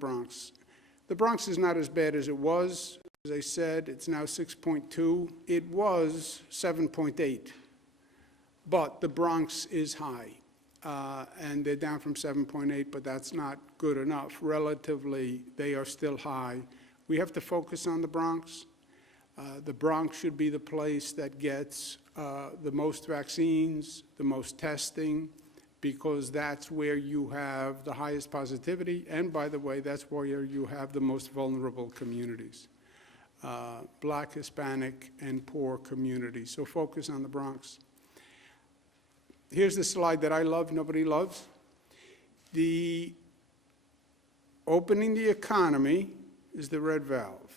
Bronx. The Bronx is not as bad as it was. As I said, it's now 6.2. It was 7.8. But the Bronx is high. And they're down from 7.8, but that's not good enough. Relatively, they are still high. We have to focus on the Bronx. The Bronx should be the place that gets the most vaccines, the most testing, because that's where you have the highest positivity, and by the way, that's where you have the most vulnerable communities, Black, Hispanic, and poor communities. So focus on the Bronx. Here's the slide that I love, nobody loves. The opening the economy is the red valve,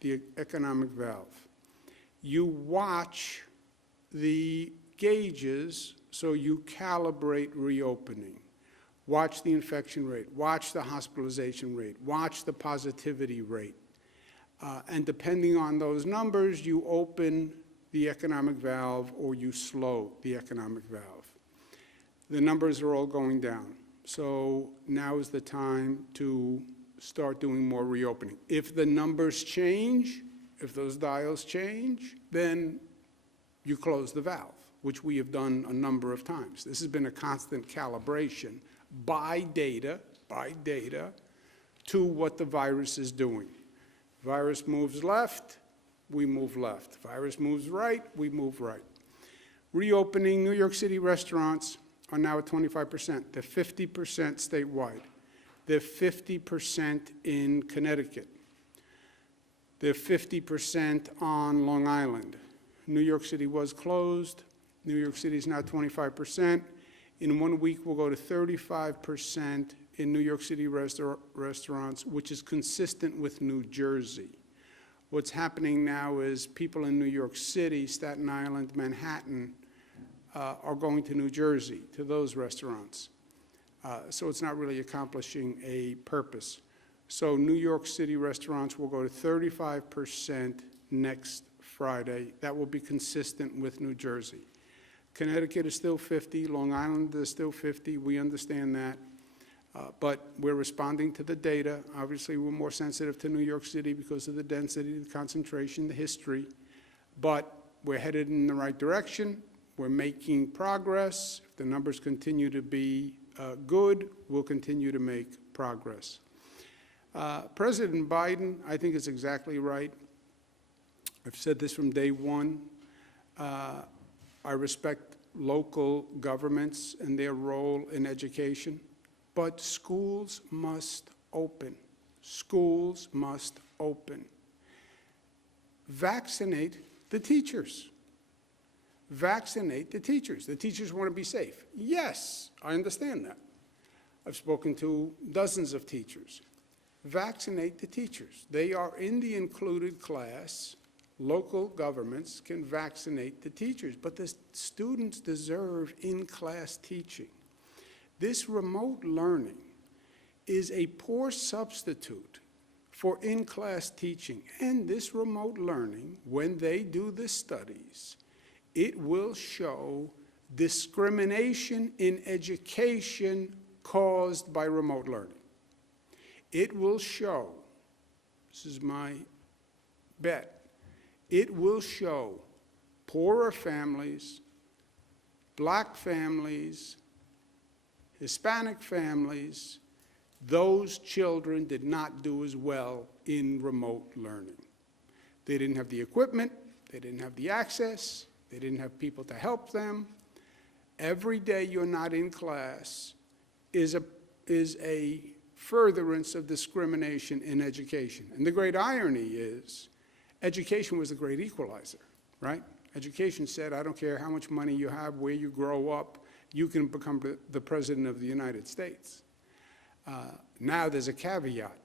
the economic valve. You watch the gauges so you calibrate reopening. Watch the infection rate, watch the hospitalization rate, watch the positivity rate. And depending on those numbers, you open the economic valve or you slow the economic valve. The numbers are all going down. So now is the time to start doing more reopening. If the numbers change, if those dials change, then you close the valve, which we have done a number of times. This has been a constant calibration by data to what the virus is doing. Virus moves left, we move left. Virus moves right, we move right. Reopening New York City restaurants are now at 25%. They're 50% statewide. They're 50% in Connecticut. They're 50% on Long Island. New York City was closed. New York City is now 25%. In 1 week, we'll go to 35% in New York City restaurants, which is consistent with New Jersey. What's happening now is people in New York City, Staten Island, Manhattan, are going to New Jersey, to those restaurants. So it's not really accomplishing a purpose. So New York City restaurants will go to 35% next Friday. That will be consistent with New Jersey. Connecticut is still 50, Long Island is still 50, we understand that. But we're responding to the data. Obviously, we're more sensitive to New York City because of the density, the concentration, the history. But we're headed in the right direction. We're making progress. If the numbers continue to be good, we'll continue to make progress. President Biden, I think, is exactly right. I've said this from day one. I respect local governments and their role in education. But schools must open. Schools must open. Vaccinate the teachers. Vaccinate the teachers. The teachers want to be safe. Yes, I understand that. I've spoken to dozens of teachers. Vaccinate the teachers. They are in the included class. Local governments can vaccinate the teachers, but the students deserve in-class teaching. This remote learning is a poor substitute for in-class teaching. And this remote learning, when they do the studies, it will show discrimination in education caused by remote learning. It will show, this is my bet, it will show poorer families, Black families, Hispanic families, those children did not do as well in remote learning. They didn't have the equipment, they didn't have the access, they didn't have people to help them. Every day you're not in class is a furtherance of discrimination in education. And the great irony is, education was the great equalizer, right? Education said, I don't care how much money you have, where you grow up, you can become the President of the United States. Now there's a caveat.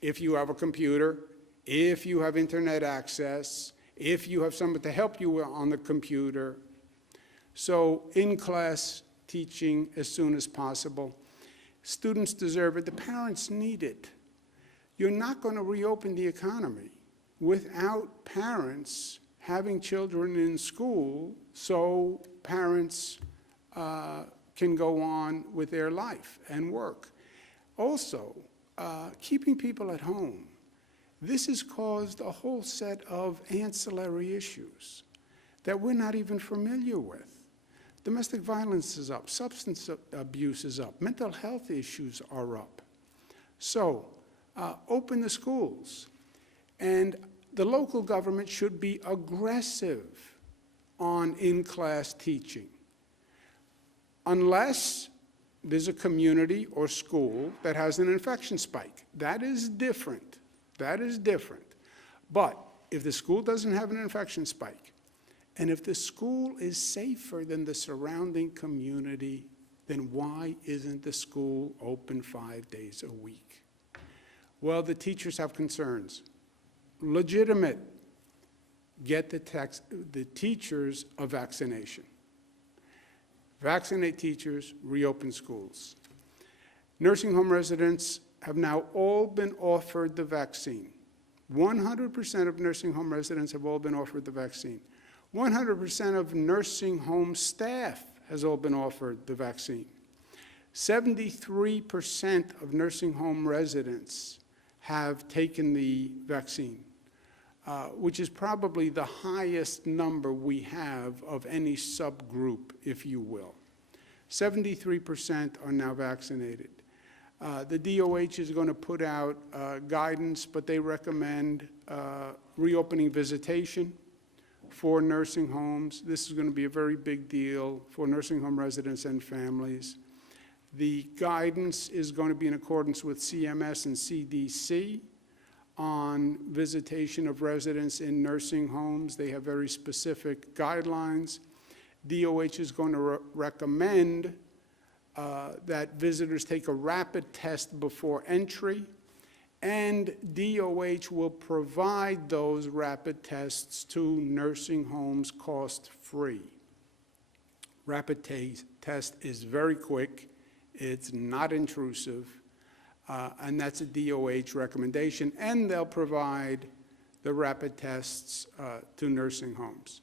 If you have a computer, if you have internet access, if you have someone to help you on the computer. So in-class teaching as soon as possible. Students deserve it. The parents need it. You're not going to reopen the economy without parents having children in school so parents can go on with their life and work. Also, keeping people at home. This has caused a whole set of ancillary issues that we're not even familiar with. Domestic violence is up, substance abuse is up, mental health issues are up. So, open the schools. And the local government should be aggressive on in-class teaching, unless there's a community or school that has an infection spike. That is different. That is different. But if the school doesn't have an infection spike, and if the school is safer than the surrounding community, then why isn't the school open 5 days a week? Well, the teachers have concerns. Legitimate. Get the teachers a vaccination. Vaccinate teachers, reopen schools. Nursing home residents have now all been offered the vaccine. 100% of nursing home residents have all been offered the vaccine. 100% of nursing home staff has all been offered the vaccine. 73% of nursing home residents have taken the vaccine, which is probably the highest number we have of any subgroup, if you will. 73% are now vaccinated. The DOH is going to put out guidance, but they recommend reopening visitation for nursing homes. This is going to be a very big deal for nursing home residents and families. The guidance is going to be in accordance with CMS and CDC on visitation of residents in nursing homes. They have very specific guidelines. DOH is going to recommend that visitors take a rapid test before entry, and DOH will provide those rapid tests to nursing homes cost-free. Rapid test is very quick, it's not intrusive, and that's a DOH recommendation, and they'll provide the rapid tests to nursing homes.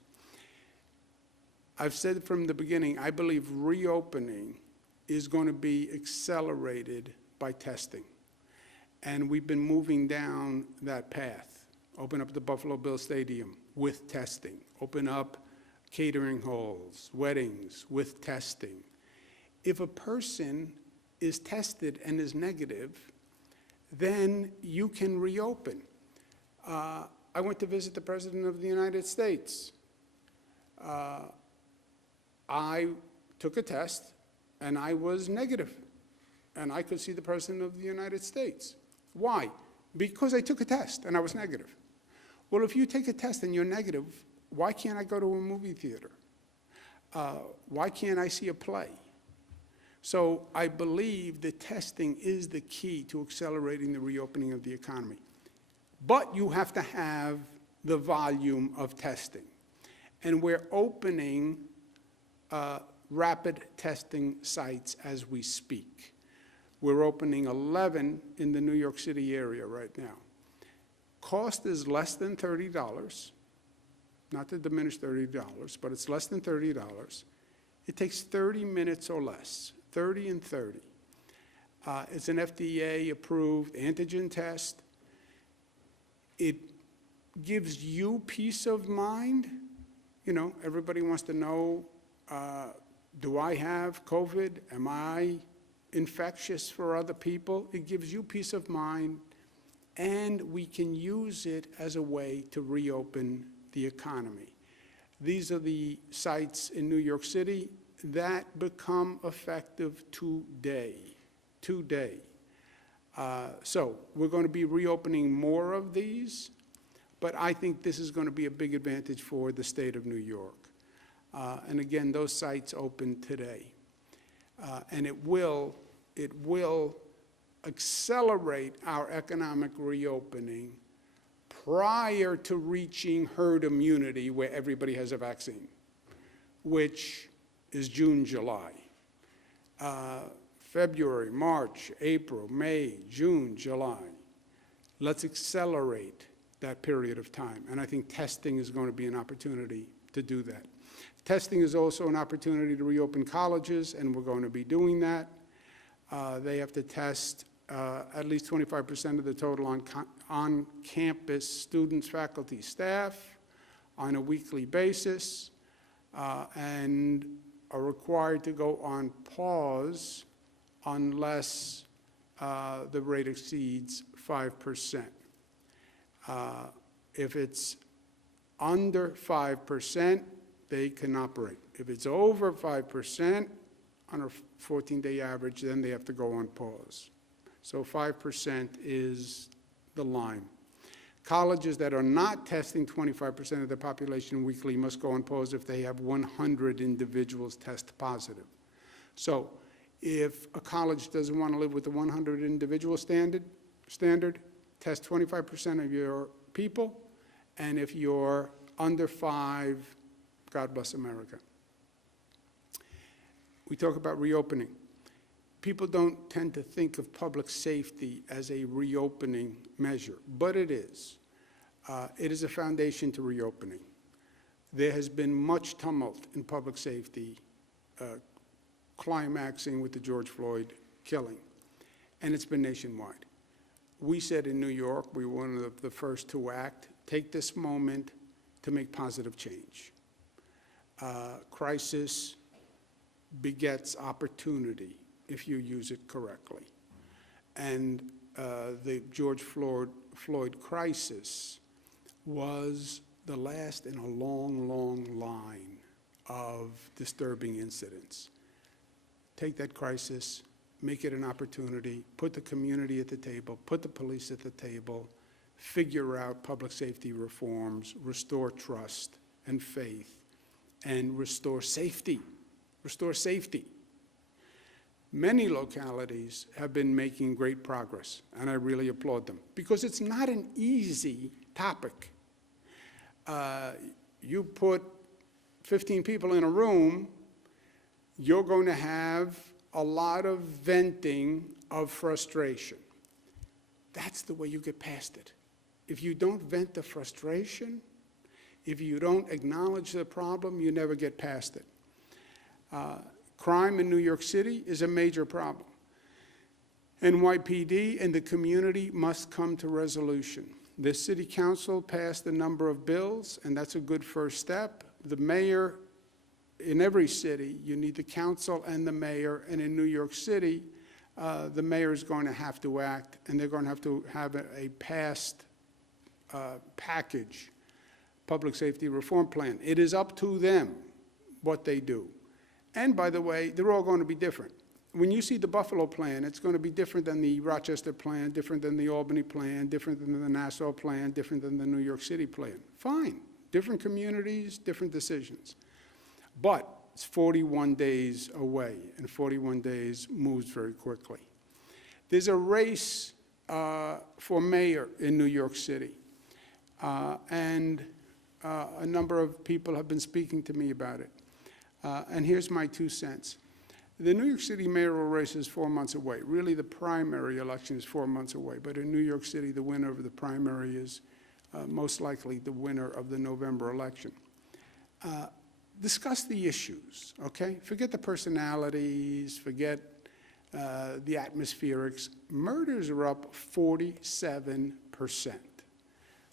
I've said from the beginning, I believe reopening is going to be accelerated by testing. And we've been moving down that path. Open up the Buffalo Bills Stadium with testing. Open up catering halls, weddings with testing. If a person is tested and is negative, then you can reopen. I went to visit the President of the United States. I took a test, and I was negative, and I could see the President of the United States. Why? Because I took a test, and I was negative. Well, if you take a test and you're negative, why can't I go to a movie theater? Why can't I see a play? So I believe that testing is the key to accelerating the reopening of the economy. But you have to have the volume of testing. And we're opening rapid testing sites as we speak. We're opening 11 in the New York City area right now. Cost is less than $30, not to diminish $30, but it's less than $30. It takes 30 minutes or less, 30 and 30. It's an FDA-approved antigen test. It gives you peace of mind. You know, everybody wants to know, do I have COVID? Am I infectious for other people? It gives you peace of mind, and we can use it as a way to reopen the economy. These are the sites in New York City that become effective today. So we're going to be reopening more of these, but I think this is going to be a big advantage for the state of New York. And again, those sites open today. And it will accelerate our economic reopening prior to reaching herd immunity where everybody has a vaccine, which is June, July. February, March, April, May, June, July. Let's accelerate that period of time. And I think testing is going to be an opportunity to do that. Testing is also an opportunity to reopen colleges, and we're going to be doing that. They have to test at least 25% of the total on-campus students, faculty, staff on a weekly basis, and are required to go on pause unless the rate exceeds 5%. If it's under 5%, they can operate. If it's over 5% on a 14-day average, then they have to go on pause. So 5% is the line. Colleges that are not testing 25% of the population weekly must go on pause if they have 100 individuals test positive. So if a college doesn't want to live with the 100 individual standard, test 25% of your people, and if you're under 5, God bless America. We talk about reopening. People don't tend to think of public safety as a reopening measure, but it is. It is a foundation to reopening. There has been much tumult in public safety, climaxing with the George Floyd killing, and it's been nationwide. We said in New York, we were one of the first to act, take this moment to make positive change. Crisis begets opportunity if you use it correctly. And the George Floyd crisis was the last in a long, long line of disturbing incidents. Take that crisis, make it an opportunity, put the community at the table, put the police at the table, figure out public safety reforms, restore trust and faith, and restore safety. Restore safety. Many localities have been making great progress, and I really applaud them, because it's not an easy topic. You put 15 people in a room, you're going to have a lot of venting of frustration. That's the way you get past it. If you don't vent the frustration, if you don't acknowledge the problem, you never get past it. Crime in New York City is a major problem. NYPD and the community must come to resolution. The city council passed a number of bills, and that's a good first step. The mayor, in every city, you need the council and the mayor, and in New York City, the mayor is going to have to act, and they're going to have a passed package, public safety reform plan. It is up to them what they do. And by the way, they're all going to be different. When you see the Buffalo plan, it's going to be different than the Rochester plan, different than the Albany plan, different than the Nassau plan, different than the New York City plan. Fine. Different communities, different decisions. But it's 41 days away, and 41 days moves very quickly. There's a race for mayor in New York City, and a number of people have been speaking to me about it. And here's my 2 cents. The New York City mayoral race is 4 months away. Really, the primary election is 4 months away. But in New York City, the winner of the primary is most likely the winner of the November election. Discuss the issues, okay? Forget the personalities, forget the atmospherics. Murders are up 47%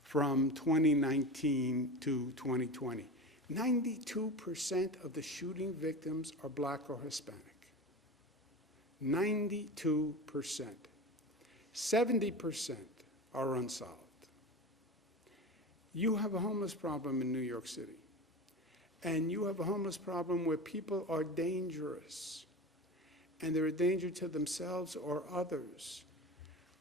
from 2019 to 2020. 92% of the shooting victims are Black or Hispanic. 92%. 70% are unsolved. You have a homeless problem in New York City. And you have a homeless problem where people are dangerous. And they're a danger to themselves or others.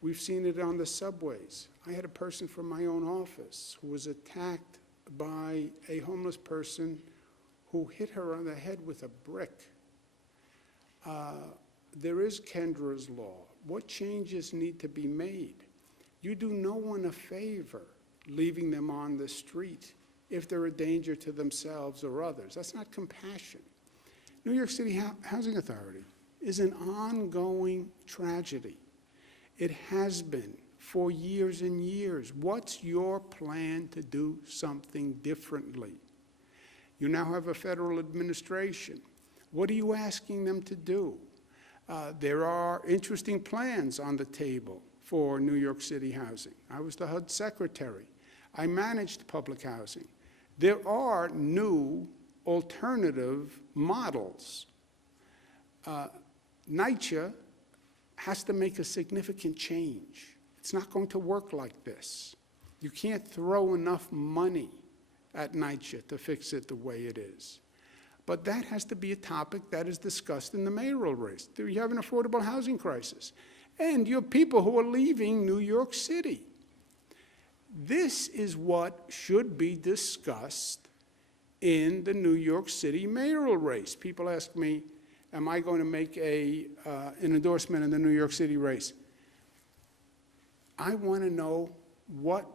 We've seen it on the subways. I had a person from my own office who was attacked by a homeless person who hit her on the head with a brick. There is Kendra's law. What changes need to be made? You do no one a favor leaving them on the street if they're a danger to themselves or others. That's not compassion. New York City Housing Authority is an ongoing tragedy. It has been for years and years. What's your plan to do something differently? You now have a federal administration. What are you asking them to do? There are interesting plans on the table for New York City housing. I was the HUD secretary. I managed public housing. There are new alternative models. NYCHA has to make a significant change. It's not going to work like this. You can't throw enough money at NYCHA to fix it the way it is. But that has to be a topic that is discussed in the mayoral race. You have an affordable housing crisis. And you have people who are leaving New York City. This is what should be discussed in the New York City mayoral race. People ask me, am I going to make an endorsement in the New York City race? I want to know what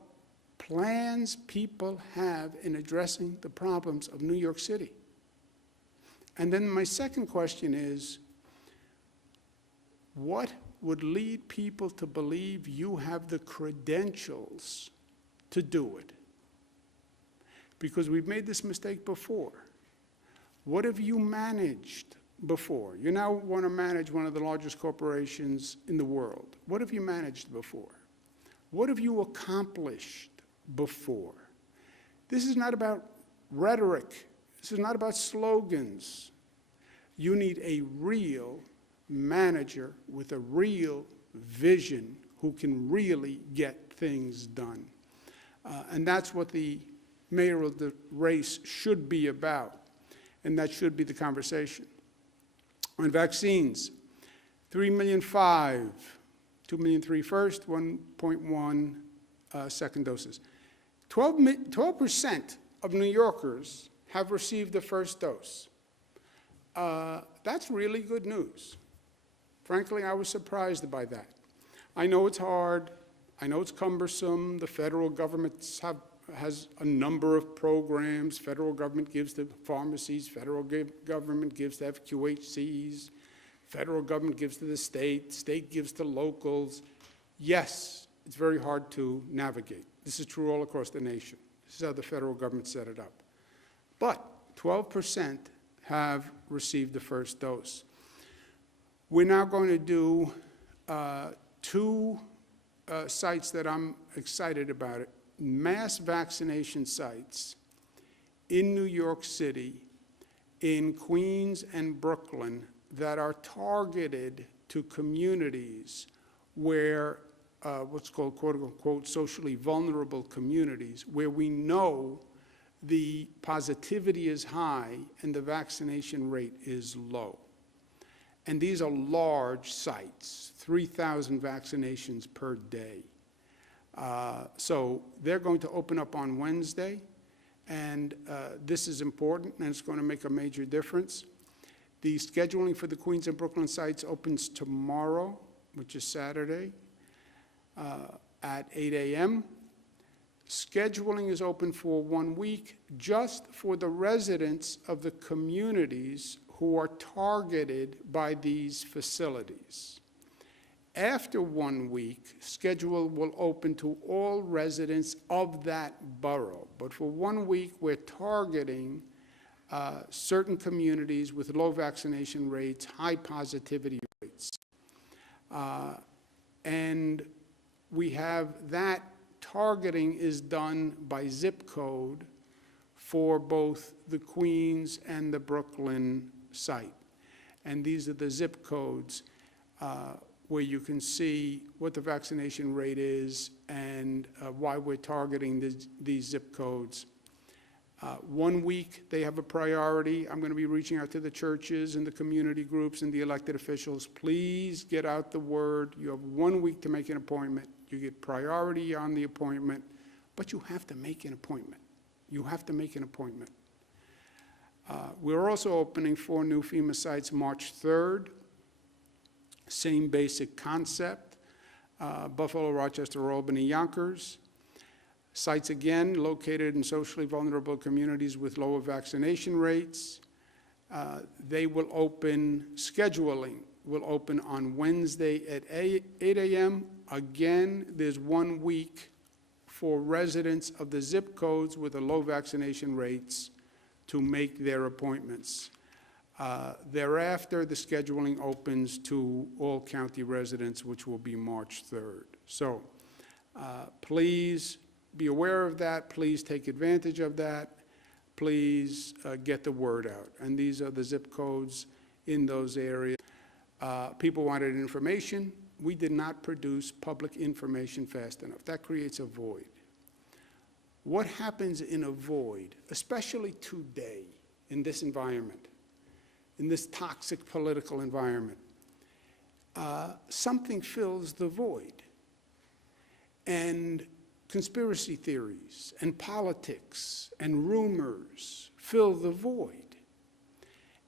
plans people have in addressing the problems of New York City. And then my second question is, what would lead people to believe you have the credentials to do it? Because we've made this mistake before. What have you managed before? You now want to manage one of the largest corporations in the world. What have you managed before? What have you accomplished before? This is not about rhetoric. This is not about slogans. You need a real manager with a real vision who can really get things done. And that's what the mayoral race should be about, and that should be the conversation. On vaccines, 3,500,000, 2,300,000 first, 1.1 second doses. 12% of New Yorkers have received the first dose. That's really good news. Frankly, I was surprised by that. I know it's hard. I know it's cumbersome. The federal government has a number of programs. Federal government gives to pharmacies. Federal government gives to FQHCs. Federal government gives to the state. State gives to locals. Yes, it's very hard to navigate. This is true all across the nation. This is how the federal government set it up. But 12% have received the first dose. We're now going to do two sites that I'm excited about it. Mass vaccination sites in New York City, in Queens and Brooklyn that are targeted to communities where what's called quote-unquote socially vulnerable communities, where we know the positivity is high and the vaccination rate is low. And these are large sites, 3,000 vaccinations per day. So they're going to open up on Wednesday, and this is important, and it's going to make a major difference. The scheduling for the Queens and Brooklyn sites opens tomorrow, which is Saturday, at 8 a.m. Scheduling is open for 1 week just for the residents of the communities who are targeted by these facilities. After 1 week, schedule will open to all residents of that borough. But for 1 week, we're targeting certain communities with low vaccination rates, high positivity rates. And we have that targeting is done by zip code for both the Queens and the Brooklyn site. And these are the zip codes where you can see what the vaccination rate is and why we're targeting these zip codes. 1 week, they have a priority. I'm going to be reaching out to the churches and the community groups and the elected officials. Please get out the word. You have 1 week to make an appointment. You get priority on the appointment, but you have to make an appointment. You have to make an appointment. We're also opening 4 new FEMA sites March 3rd. Same basic concept, Buffalo, Rochester, Albany, Yonkers. Sites again located in socially vulnerable communities with lower vaccination rates. They will open, scheduling will open on Wednesday at 8 a.m. Again, there's 1 week for residents of the zip codes with the low vaccination rates to make their appointments. Thereafter, the scheduling opens to all county residents, which will be March 3rd. So please be aware of that. Please take advantage of that. Please get the word out. And these are the zip codes in those areas. People wanted information. We did not produce public information fast enough. That creates a void. What happens in a void, especially today in this environment, in this toxic political environment? Something fills the void. And conspiracy theories and politics and rumors fill the void.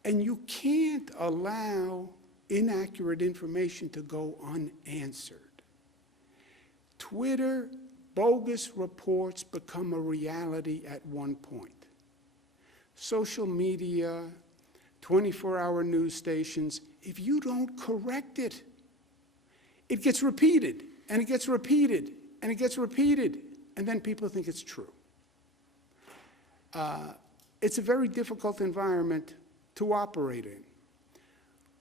And you can't allow inaccurate information to go unanswered. Twitter, bogus reports become a reality at one point. Social media, 24-hour news stations, if you don't correct it, it gets repeated, and it gets repeated, and it gets repeated, and then people think it's true. It's a very difficult environment to operate in.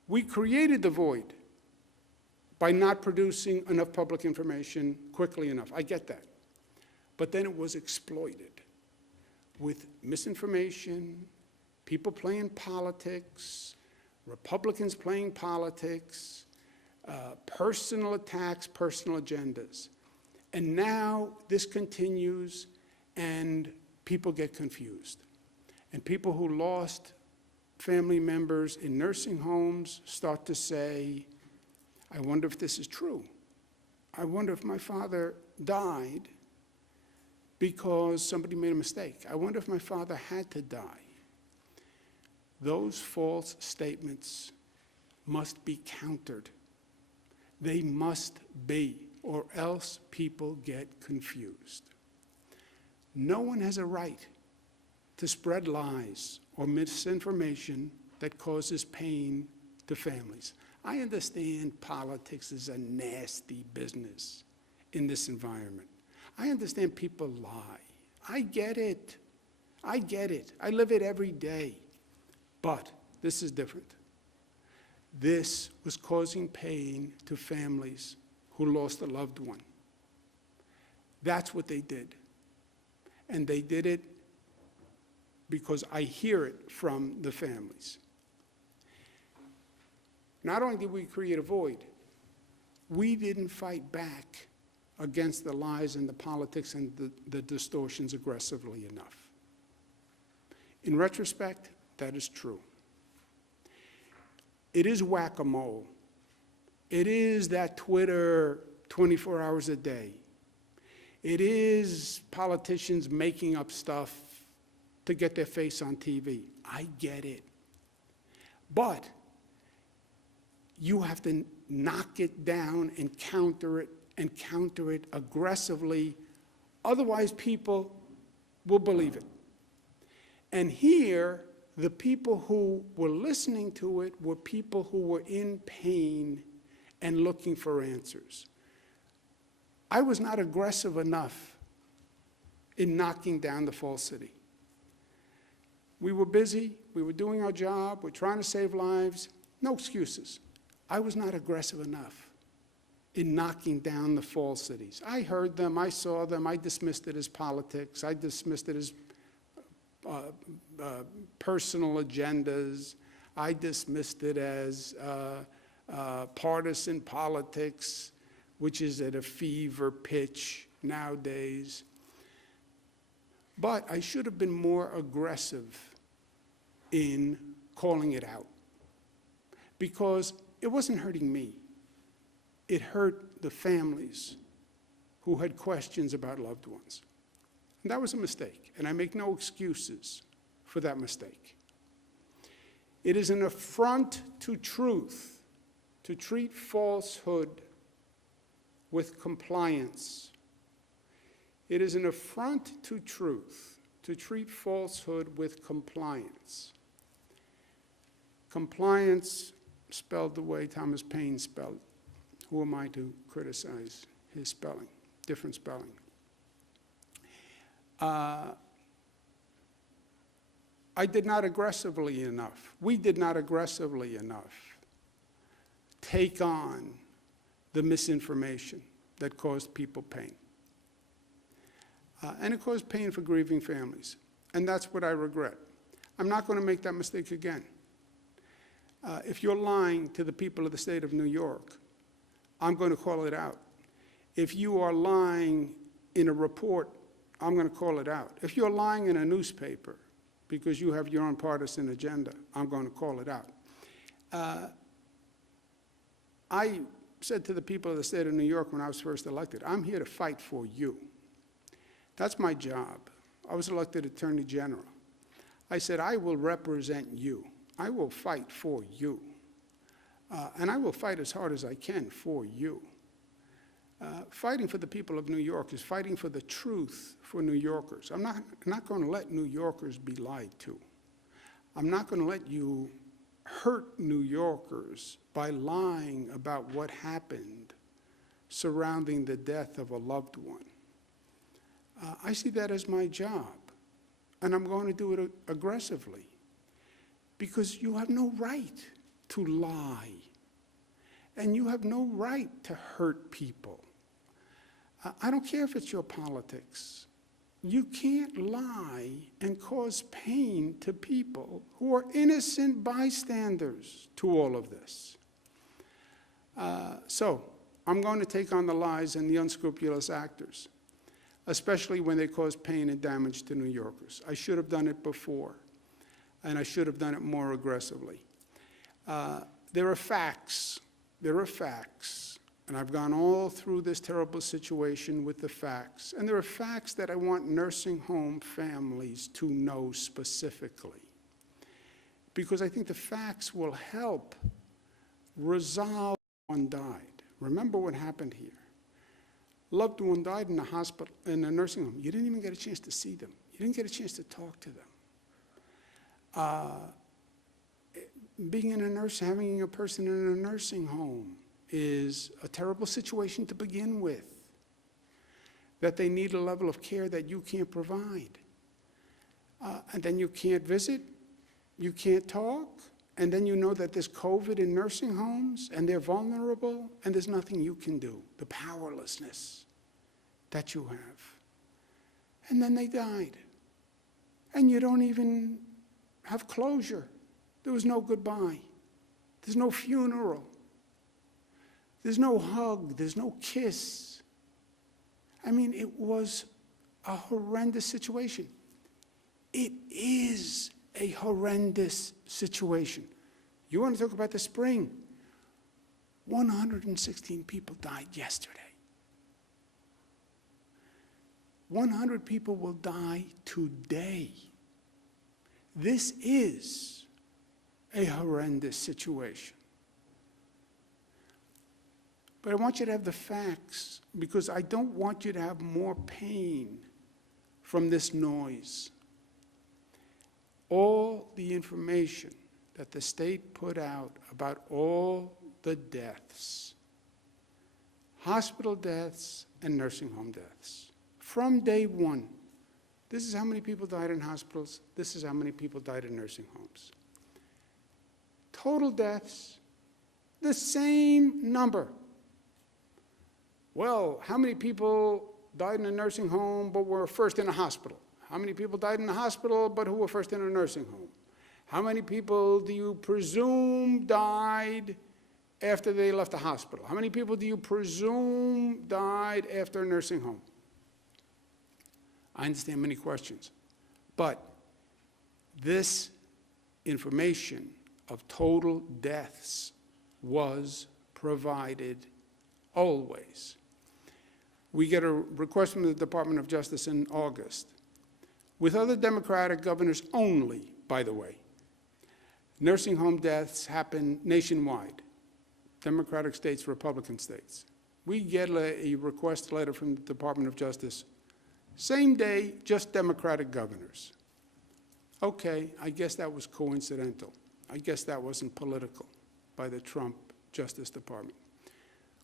We created the void by not producing enough public information quickly enough. I get that. But then it was exploited with misinformation, people playing politics, Republicans playing politics, personal attacks, personal agendas. And now this continues, and people get confused. And people who lost family members in nursing homes start to say, I wonder if this is true. I wonder if my father died because somebody made a mistake. I wonder if my father had to die. Those false statements must be countered. They must be, or else people get confused. No one has a right to spread lies or misinformation that causes pain to families. I understand politics is a nasty business in this environment. I understand people lie. I get it. I get it. I live it every day. But this is different. This was causing pain to families who lost a loved one. That's what they did. And they did it because I hear it from the families. Not only did we create a void, we didn't fight back against the lies and the politics and the distortions aggressively enough. In retrospect, that is true. It is whack-a-mole. It is that Twitter 24 hours a day. It is politicians making up stuff to get their face on TV. I get it. But you have to knock it down and counter it aggressively. Otherwise, people will believe it. And here, the people who were listening to it were people who were in pain and looking for answers. I was not aggressive enough in knocking down the falsity. We were busy, we were doing our job, we're trying to save lives, no excuses. I was not aggressive enough in knocking down the falsities. I heard them, I saw them, I dismissed it as politics, I dismissed it as personal agendas, I dismissed it as partisan politics, which is at a fever pitch nowadays. But I should have been more aggressive in calling it out, because it wasn't hurting me. It hurt the families who had questions about loved ones. And that was a mistake, and I make no excuses for that mistake. It is an affront to truth to treat falsehood with compliance. It is an affront to truth to treat falsehood with compliance. Compliance spelled the way Thomas Paine spelled. Who am I to criticize his spelling? Different spelling. I did not aggressively enough, we did not aggressively enough take on the misinformation that caused people pain. And it caused pain for grieving families. And that's what I regret. I'm not going to make that mistake again. If you're lying to the people of the state of New York, I'm going to call it out. If you are lying in a report, I'm going to call it out. If you're lying in a newspaper because you have your own partisan agenda, I'm going to call it out. I said to the people of the state of New York when I was first elected, I'm here to fight for you. That's my job. I was elected Attorney General. I said, I will represent you. I will fight for you. And I will fight as hard as I can for you. Fighting for the people of New York is fighting for the truth for New Yorkers. I'm not going to let New Yorkers be lied to. I'm not going to let you hurt New Yorkers by lying about what happened surrounding the death of a loved one. I see that as my job, and I'm going to do it aggressively, because you have no right to lie, and you have no right to hurt people. I don't care if it's your politics. You can't lie and cause pain to people who are innocent bystanders to all of this. So I'm going to take on the lies and the unscrupulous actors, especially when they cause pain and damage to New Yorkers. I should have done it before, and I should have done it more aggressively. There are facts. There are facts. And I've gone all through this terrible situation with the facts. And there are facts that I want nursing home families to know specifically, because I think the facts will help resolve one died. Remember what happened here. Loved one died in a hospital, in a nursing home. You didn't even get a chance to see them. You didn't get a chance to talk to them. Being in a nurse, having a person in a nursing home is a terrible situation to begin with, that they need a level of care that you can't provide. And then you can't visit, you can't talk, and then you know that there's COVID in nursing homes, and they're vulnerable, and there's nothing you can do, the powerlessness that you have. And then they died, and you don't even have closure. There was no goodbye. There's no funeral. There's no hug, there's no kiss. I mean, it was a horrendous situation. It is a horrendous situation. You want to talk about the spring? 116 people died yesterday. 100 people will die today. This is a horrendous situation. But I want you to have the facts, because I don't want you to have more pain from this noise. All the information that the state put out about all the deaths, hospital deaths and nursing home deaths, from day one. This is how many people died in hospitals. This is how many people died in nursing homes. Total deaths, the same number. Well, how many people died in a nursing home but were first in a hospital? How many people died in a hospital but who were first in a nursing home? How many people do you presume died after they left the hospital? How many people do you presume died after a nursing home? I understand many questions, but this information of total deaths was provided always. We get a request from the Department of Justice in August. With other Democratic governors only, by the way. Nursing home deaths happen nationwide, Democratic states, Republican states. We get a request letter from the Department of Justice, same day, just Democratic governors. Okay, I guess that was coincidental. I guess that wasn't political by the Trump Justice Department.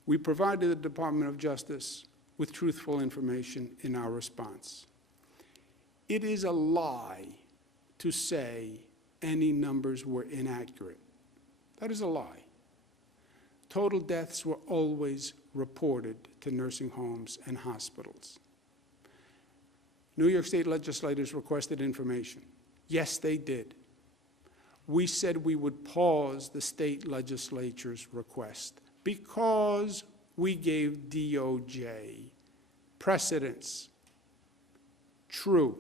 We provided the Department of Justice with truthful information in our response. It is a lie to say any numbers were inaccurate. That is a lie. Total deaths were always reported to nursing homes and hospitals. New York State legislators requested information. Yes, they did. We said we would pause the state legislature's request because we gave DOJ precedence. True.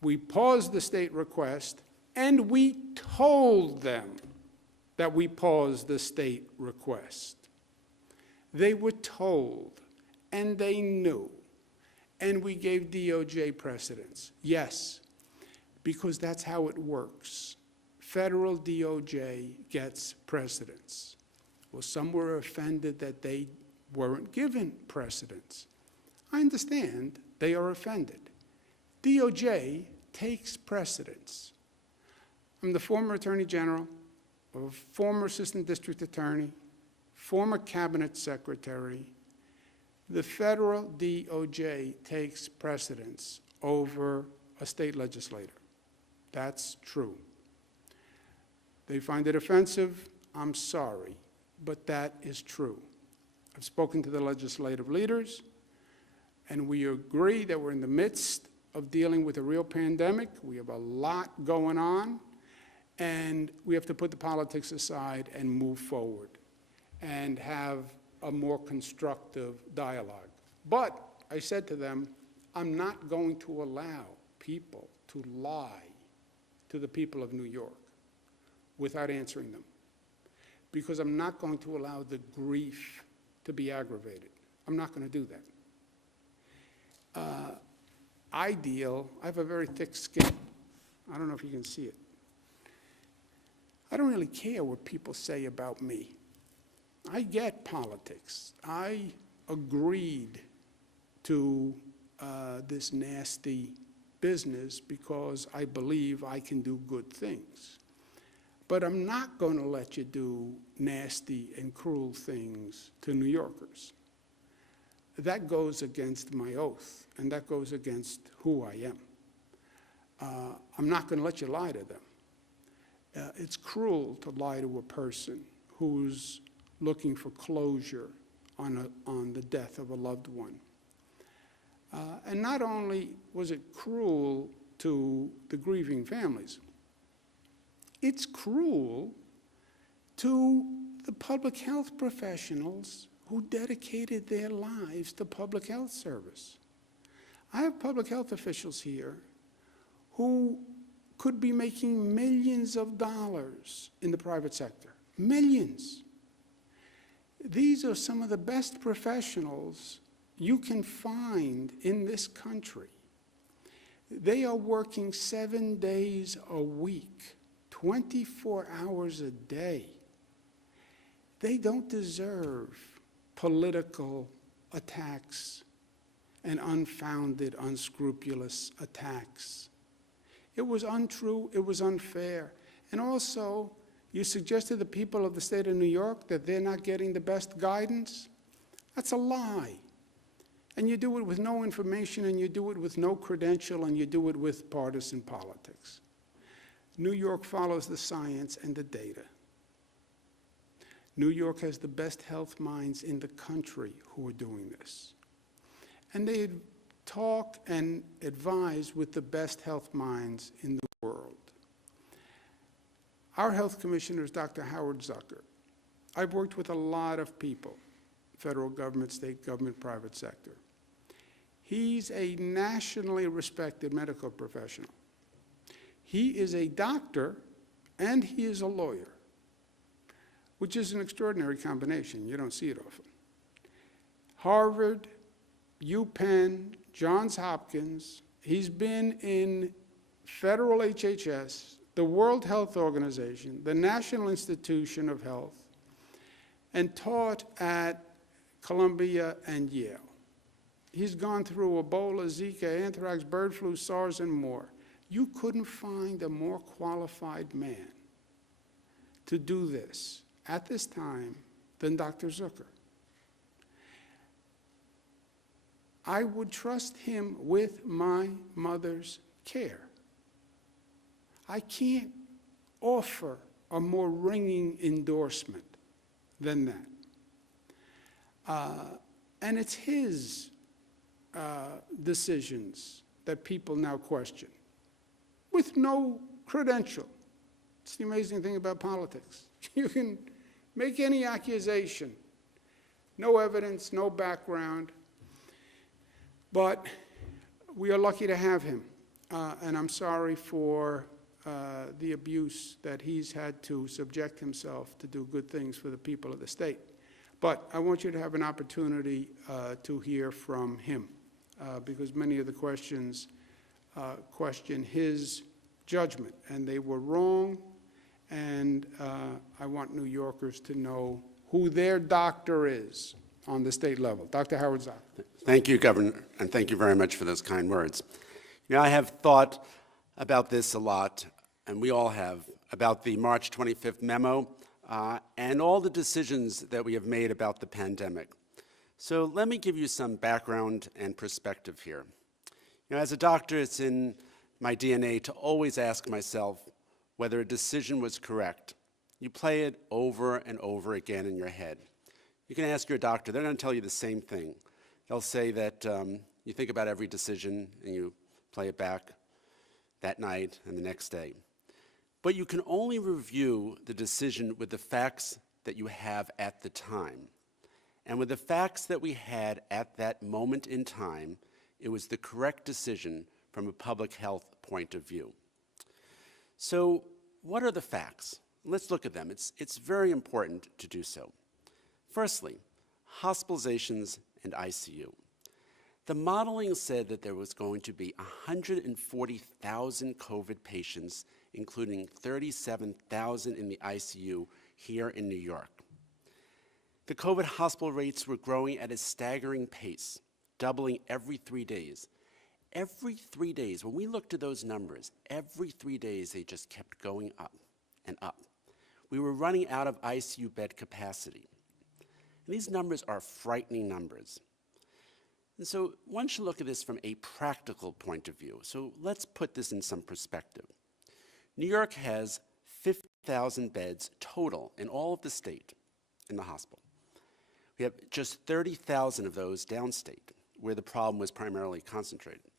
We paused the state request, and we told them that we paused the state request. They were told, and they knew, and we gave DOJ precedence. Yes, because that's how it works. Federal DOJ gets precedence. Well, some were offended that they weren't given precedence. I understand they are offended. DOJ takes precedence. I'm the former Attorney General, a former Assistant District Attorney, former Cabinet Secretary. The federal DOJ takes precedence over a state legislator. That's true. They find it offensive. I'm sorry, but that is true. I've spoken to the legislative leaders, and we agree that we're in the midst of dealing with a real pandemic. We have a lot going on, and we have to put the politics aside and move forward and have a more constructive dialogue. But I said to them, I'm not going to allow people to lie to the people of New York without answering them, because I'm not going to allow the grief to be aggravated. I'm not going to do that. I have a very thick skin. I don't know if you can see it. I don't really care what people say about me. I get politics. I agreed to this nasty business because I believe I can do good things. But I'm not going to let you do nasty and cruel things to New Yorkers. That goes against my oath, and that goes against who I am. I'm not going to let you lie to them. It's cruel to lie to a person who's looking for closure on the death of a loved one. And not only was it cruel to the grieving families, it's cruel to the public health professionals who dedicated their lives to public health service. I have public health officials here who could be making millions of dollars in the private sector. Millions. These are some of the best professionals you can find in this country. They are working 7 days a week, 24 hours a day. They don't deserve political attacks and unfounded, unscrupulous attacks. It was untrue, it was unfair. And also, you suggest to the people of the state of New York that they're not getting the best guidance? That's a lie. And you do it with no information, and you do it with no credential, and you do it with partisan politics. New York follows the science and the data. New York has the best health minds in the country who are doing this. And they talk and advise with the best health minds in the world. Our health commissioner is Dr. Howard Zucker. I've worked with a lot of people, federal government, state government, private sector. He's a nationally respected medical professional. He is a doctor and he is a lawyer, which is an extraordinary combination. You don't see it often. Harvard, UPenn, Johns Hopkins. He's been in federal HHS, the World Health Organization, the National Institution of Health, and taught at Columbia and Yale. He's gone through Ebola, Zika, anthrax, bird flu, SARS, and more. You couldn't find a more qualified man to do this at this time than Dr. Zucker. I would trust him with my mother's care. I can't offer a more ringing endorsement than that. And it's his decisions that people now question, with no credential. It's the amazing thing about politics. You can make any accusation, no evidence, no background, but we are lucky to have him. And I'm sorry for the abuse that he's had to subject himself to do good things for the people of the state. But I want you to have an opportunity to hear from him, because many of the questions question his judgment, and they were wrong, and I want New Yorkers to know who their doctor is on the state level. Dr. Howard Zahn. Thank you, Governor, and thank you very much for those kind words. You know, I have thought about this a lot, and we all have, about the March 25th memo and all the decisions that we have made about the pandemic. So let me give you some background and perspective here. You know, as a doctor, it's in my DNA to always ask myself whether a decision was correct. You play it over and over again in your head. You can ask your doctor, they're going to tell you the same thing. They'll say that you think about every decision and you play it back that night and the next day. But you can only review the decision with the facts that you have at the time. And with the facts that we had at that moment in time, it was the correct decision from a public health point of view. So what are the facts? Let's look at them. It's very important to do so. Firstly, hospitalizations and ICU. The modeling said that there was going to be 140,000 COVID patients, including 37,000 in the ICU here in New York. The COVID hospital rates were growing at a staggering pace, doubling every 3 days. Every 3 days, when we looked at those numbers, every 3 days they just kept going up and up. We were running out of ICU bed capacity. And these numbers are frightening numbers. And so one should look at this from a practical point of view. So let's put this in some perspective. New York has 50,000 beds total in all of the state in the hospital. We have just 30,000 of those downstate, where the problem was primarily concentrated.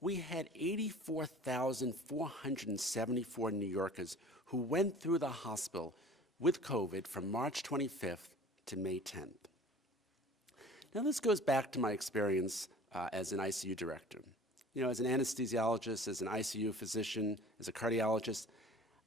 We had 84,474 New Yorkers who went through the hospital with COVID from March 25th to May 10th. Now this goes back to my experience as an ICU director. You know, as an anesthesiologist, as an ICU physician, as a cardiologist,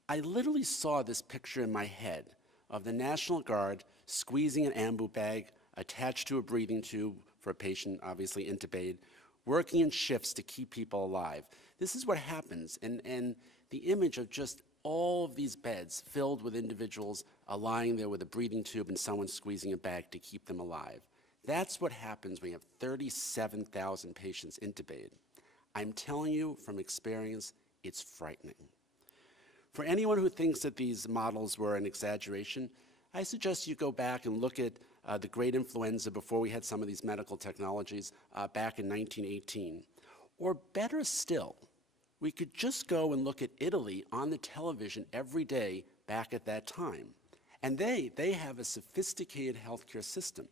I literally saw this picture in my head of the National Guard squeezing an ambu bag attached to a breathing tube for a patient, obviously intubated, working in shifts to keep people alive. This is what happens, and the image of just all of these beds filled with individuals lying there with a breathing tube and someone squeezing a bag to keep them alive. That's what happens when you have 37,000 patients intubated. I'm telling you from experience, it's frightening. For anyone who thinks that these models were an exaggeration, I suggest you go back and look at the great influenza before we had some of these medical technologies back in 1918. Or better still, we could just go and look at Italy on the television every day back at that time. And they have a sophisticated healthcare system.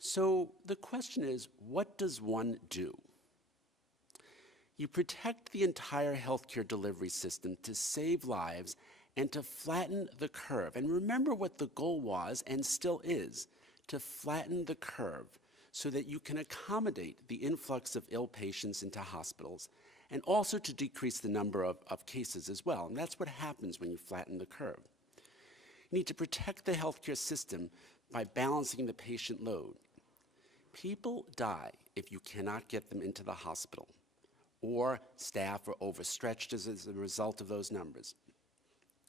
So the question is, what does one do? You protect the entire healthcare delivery system to save lives and to flatten the curve. And remember what the goal was and still is, to flatten the curve so that you can accommodate the influx of ill patients into hospitals and also to decrease the number of cases as well. And that's what happens when you flatten the curve. You need to protect the healthcare system by balancing the patient load. People die if you cannot get them into the hospital, or staff are overstretched as a result of those numbers.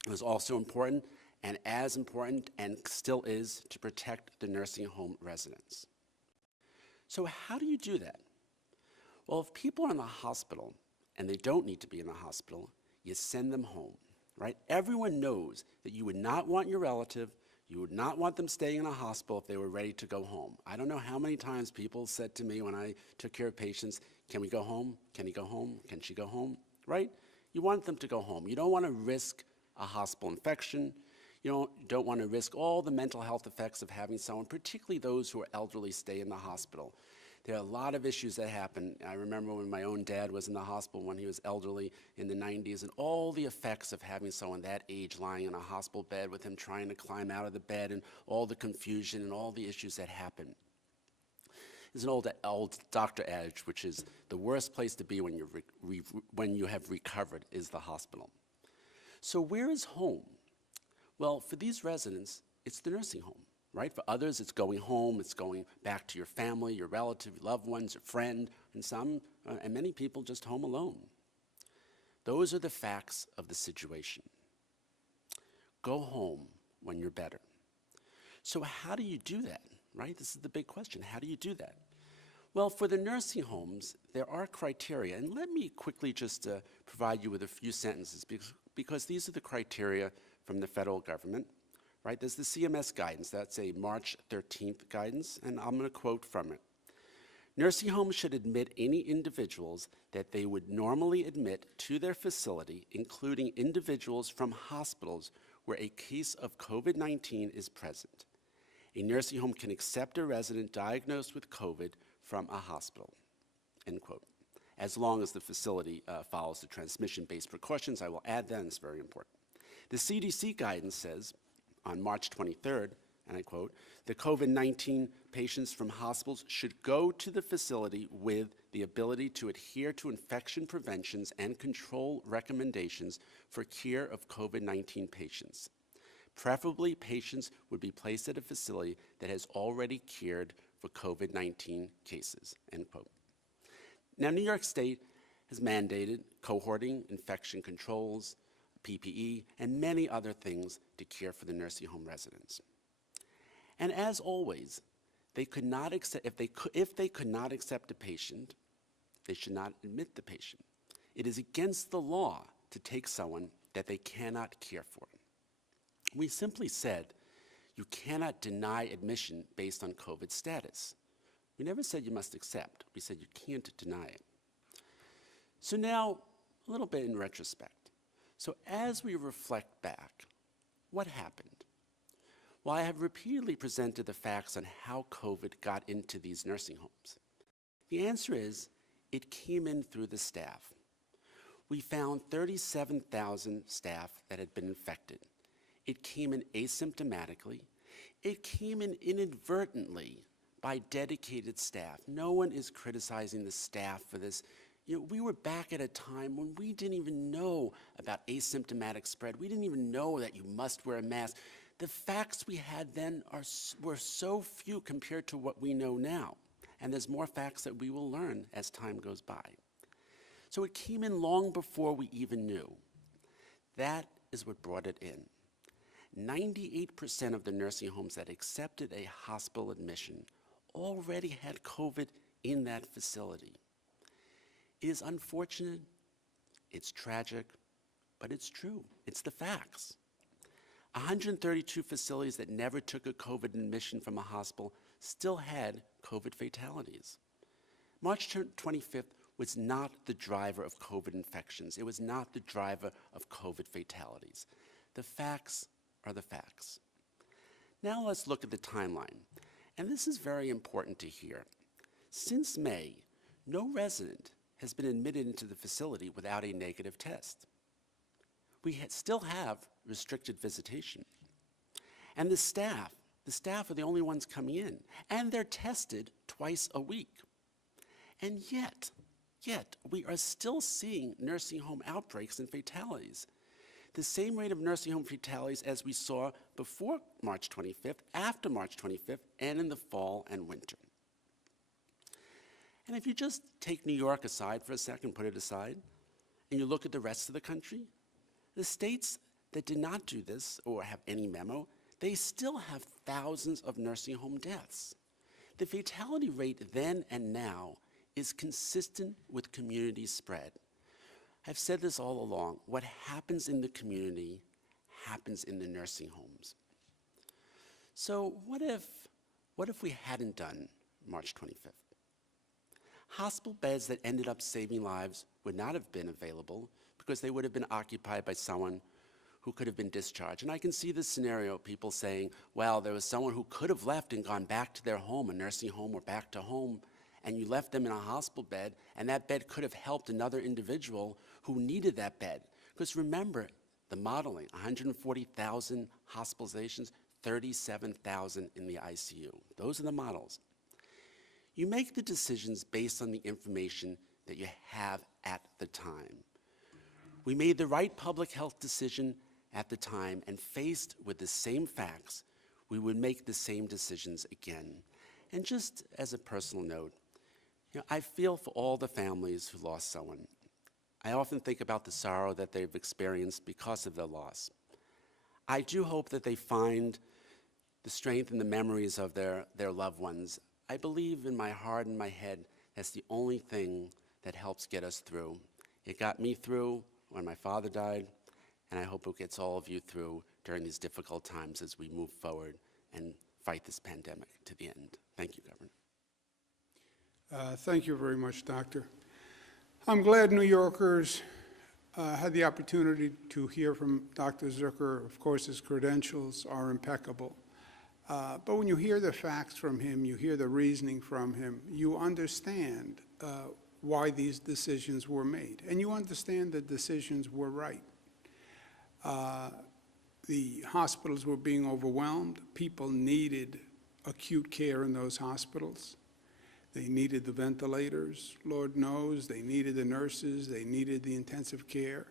It was also important, and as important, and still is, to protect the nursing home residents. So how do you do that? Well, if people are in the hospital and they don't need to be in the hospital, you send them home, right? Everyone knows that you would not want your relative, you would not want them staying in a hospital if they were ready to go home. I don't know how many times people said to me when I took care of patients, can we go home? Can he go home? Can she go home? Right? You want them to go home. You don't want to risk a hospital infection. You don't want to risk all the mental health effects of having someone, particularly those who are elderly, stay in the hospital. There are a lot of issues that happen. I remember when my own dad was in the hospital when he was elderly in the 90s, and all the effects of having someone that age lying in a hospital bed with him trying to climb out of the bed, and all the confusion and all the issues that happen. There's an old doctor adage, which is the worst place to be when you have recovered is the hospital. So where is home? Well, for these residents, it's the nursing home, right? For others, it's going home, it's going back to your family, your relative, your loved ones, your friend, and some, and many people just home alone. Those are the facts of the situation. Go home when you're better. So how do you do that, right? This is the big question. How do you do that? Well, for the nursing homes, there are criteria, and let me quickly just provide you with a few sentences because these are the criteria from the federal government, right? There's the CMS guidance. That's a March 13th guidance, and I'm going to quote from it. Nursing homes should admit any individuals that they would normally admit to their facility, including individuals from hospitals where a case of COVID-19 is present. A nursing home can accept a resident diagnosed with COVID from a hospital, end quote, as long as the facility follows the transmission-based precautions. I will add that, and it's very important. The CDC guidance says, on March 23rd, and I quote, the COVID-19 patients from hospitals should go to the facility with the ability to adhere to infection preventions and control recommendations for care of COVID-19 patients. Preferably, patients would be placed at a facility that has already cared for COVID-19 cases, end quote. Now, New York State has mandated cohorting, infection controls, PPE, and many other things to care for the nursing home residents. And as always, they could not accept, if they could not accept a patient, they should not admit the patient. It is against the law to take someone that they cannot care for. We simply said, you cannot deny admission based on COVID status. We never said you must accept. We said you can't deny it. So now, a little bit in retrospect. So as we reflect back, what happened? Well, I have repeatedly presented the facts on how COVID got into these nursing homes. The answer is, it came in through the staff. We found 37,000 staff that had been infected. It came in asymptomatically. It came in inadvertently by dedicated staff. No one is criticizing the staff for this. You know, we were back at a time when we didn't even know about asymptomatic spread. We didn't even know that you must wear a mask. The facts we had then were so few compared to what we know now. And there's more facts that we will learn as time goes by. So it came in long before we even knew. That is what brought it in. 98% of the nursing homes that accepted a hospital admission already had COVID in that facility. It is unfortunate, it's tragic, but it's true. It's the facts. 132 facilities that never took a COVID admission from a hospital still had COVID fatalities. March 25th was not the driver of COVID infections. It was not the driver of COVID fatalities. The facts are the facts. Now let's look at the timeline. And this is very important to hear. Since May, no resident has been admitted into the facility without a negative test. We still have restricted visitation. And the staff are the only ones coming in, and they're tested twice a week. And yet, we are still seeing nursing home outbreaks and fatalities. The same rate of nursing home fatalities as we saw before March 25th, after March 25th, and in the fall and winter. And if you just take New York aside for a second, put it aside, and you look at the rest of the country, the states that did not do this or have any memo, they still have thousands of nursing home deaths. The fatality rate then and now is consistent with community spread. I've said this all along, what happens in the community happens in the nursing homes. So what if we hadn't done March 25th? Hospital beds that ended up saving lives would not have been available because they would have been occupied by someone who could have been discharged. And I can see this scenario, people saying, well, there was someone who could have left and gone back to their home, a nursing home or back to home, and you left them in a hospital bed, and that bed could have helped another individual who needed that bed. Because remember, the modeling, 140,000 hospitalizations, 37,000 in the ICU. Those are the models. You make the decisions based on the information that you have at the time. We made the right public health decision at the time, and faced with the same facts, we would make the same decisions again. And just as a personal note, I feel for all the families who lost someone. I often think about the sorrow that they've experienced because of their loss. I do hope that they find the strength and the memories of their loved ones. I believe in my heart and my head that's the only thing that helps get us through. It got me through when my father died, and I hope it gets all of you through during these difficult times as we move forward and fight this pandemic to the end. Thank you, Governor. Thank you very much, Doctor. I'm glad New Yorkers had the opportunity to hear from Dr. Zucker. Of course, his credentials are impeccable. But when you hear the facts from him, you hear the reasoning from him, you understand why these decisions were made. And you understand the decisions were right. The hospitals were being overwhelmed. People needed acute care in those hospitals. They needed the ventilators, Lord knows. They needed the nurses. They needed the intensive care.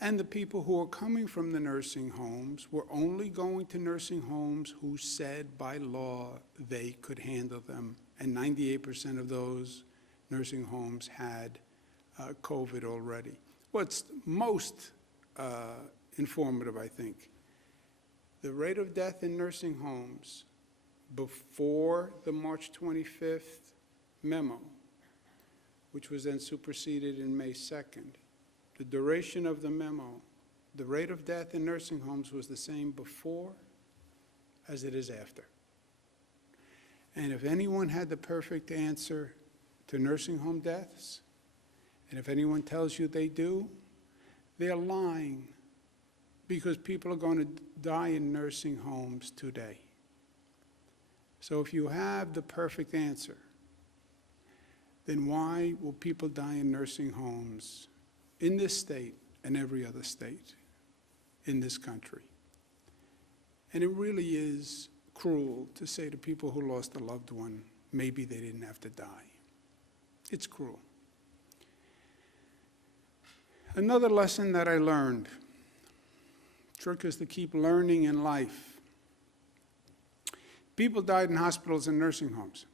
And the people who were coming from the nursing homes were only going to nursing homes who said by law they could handle them. And 98% of those nursing homes had COVID already. What's most informative, I think, the rate of death in nursing homes before the March 25th memo, which was then superseded in May 2nd, the duration of the memo, the rate of death in nursing homes was the same before as it is after. And if anyone had the perfect answer to nursing home deaths, and if anyone tells you they do, they're lying, because people are going to die in nursing homes today. So if you have the perfect answer, then why will people die in nursing homes in this state and every other state in this country? And it really is cruel to say to people who lost a loved one, maybe they didn't have to die. It's cruel. Another lesson that I learned, trick is to keep learning in life. People died in hospitals and nursing homes.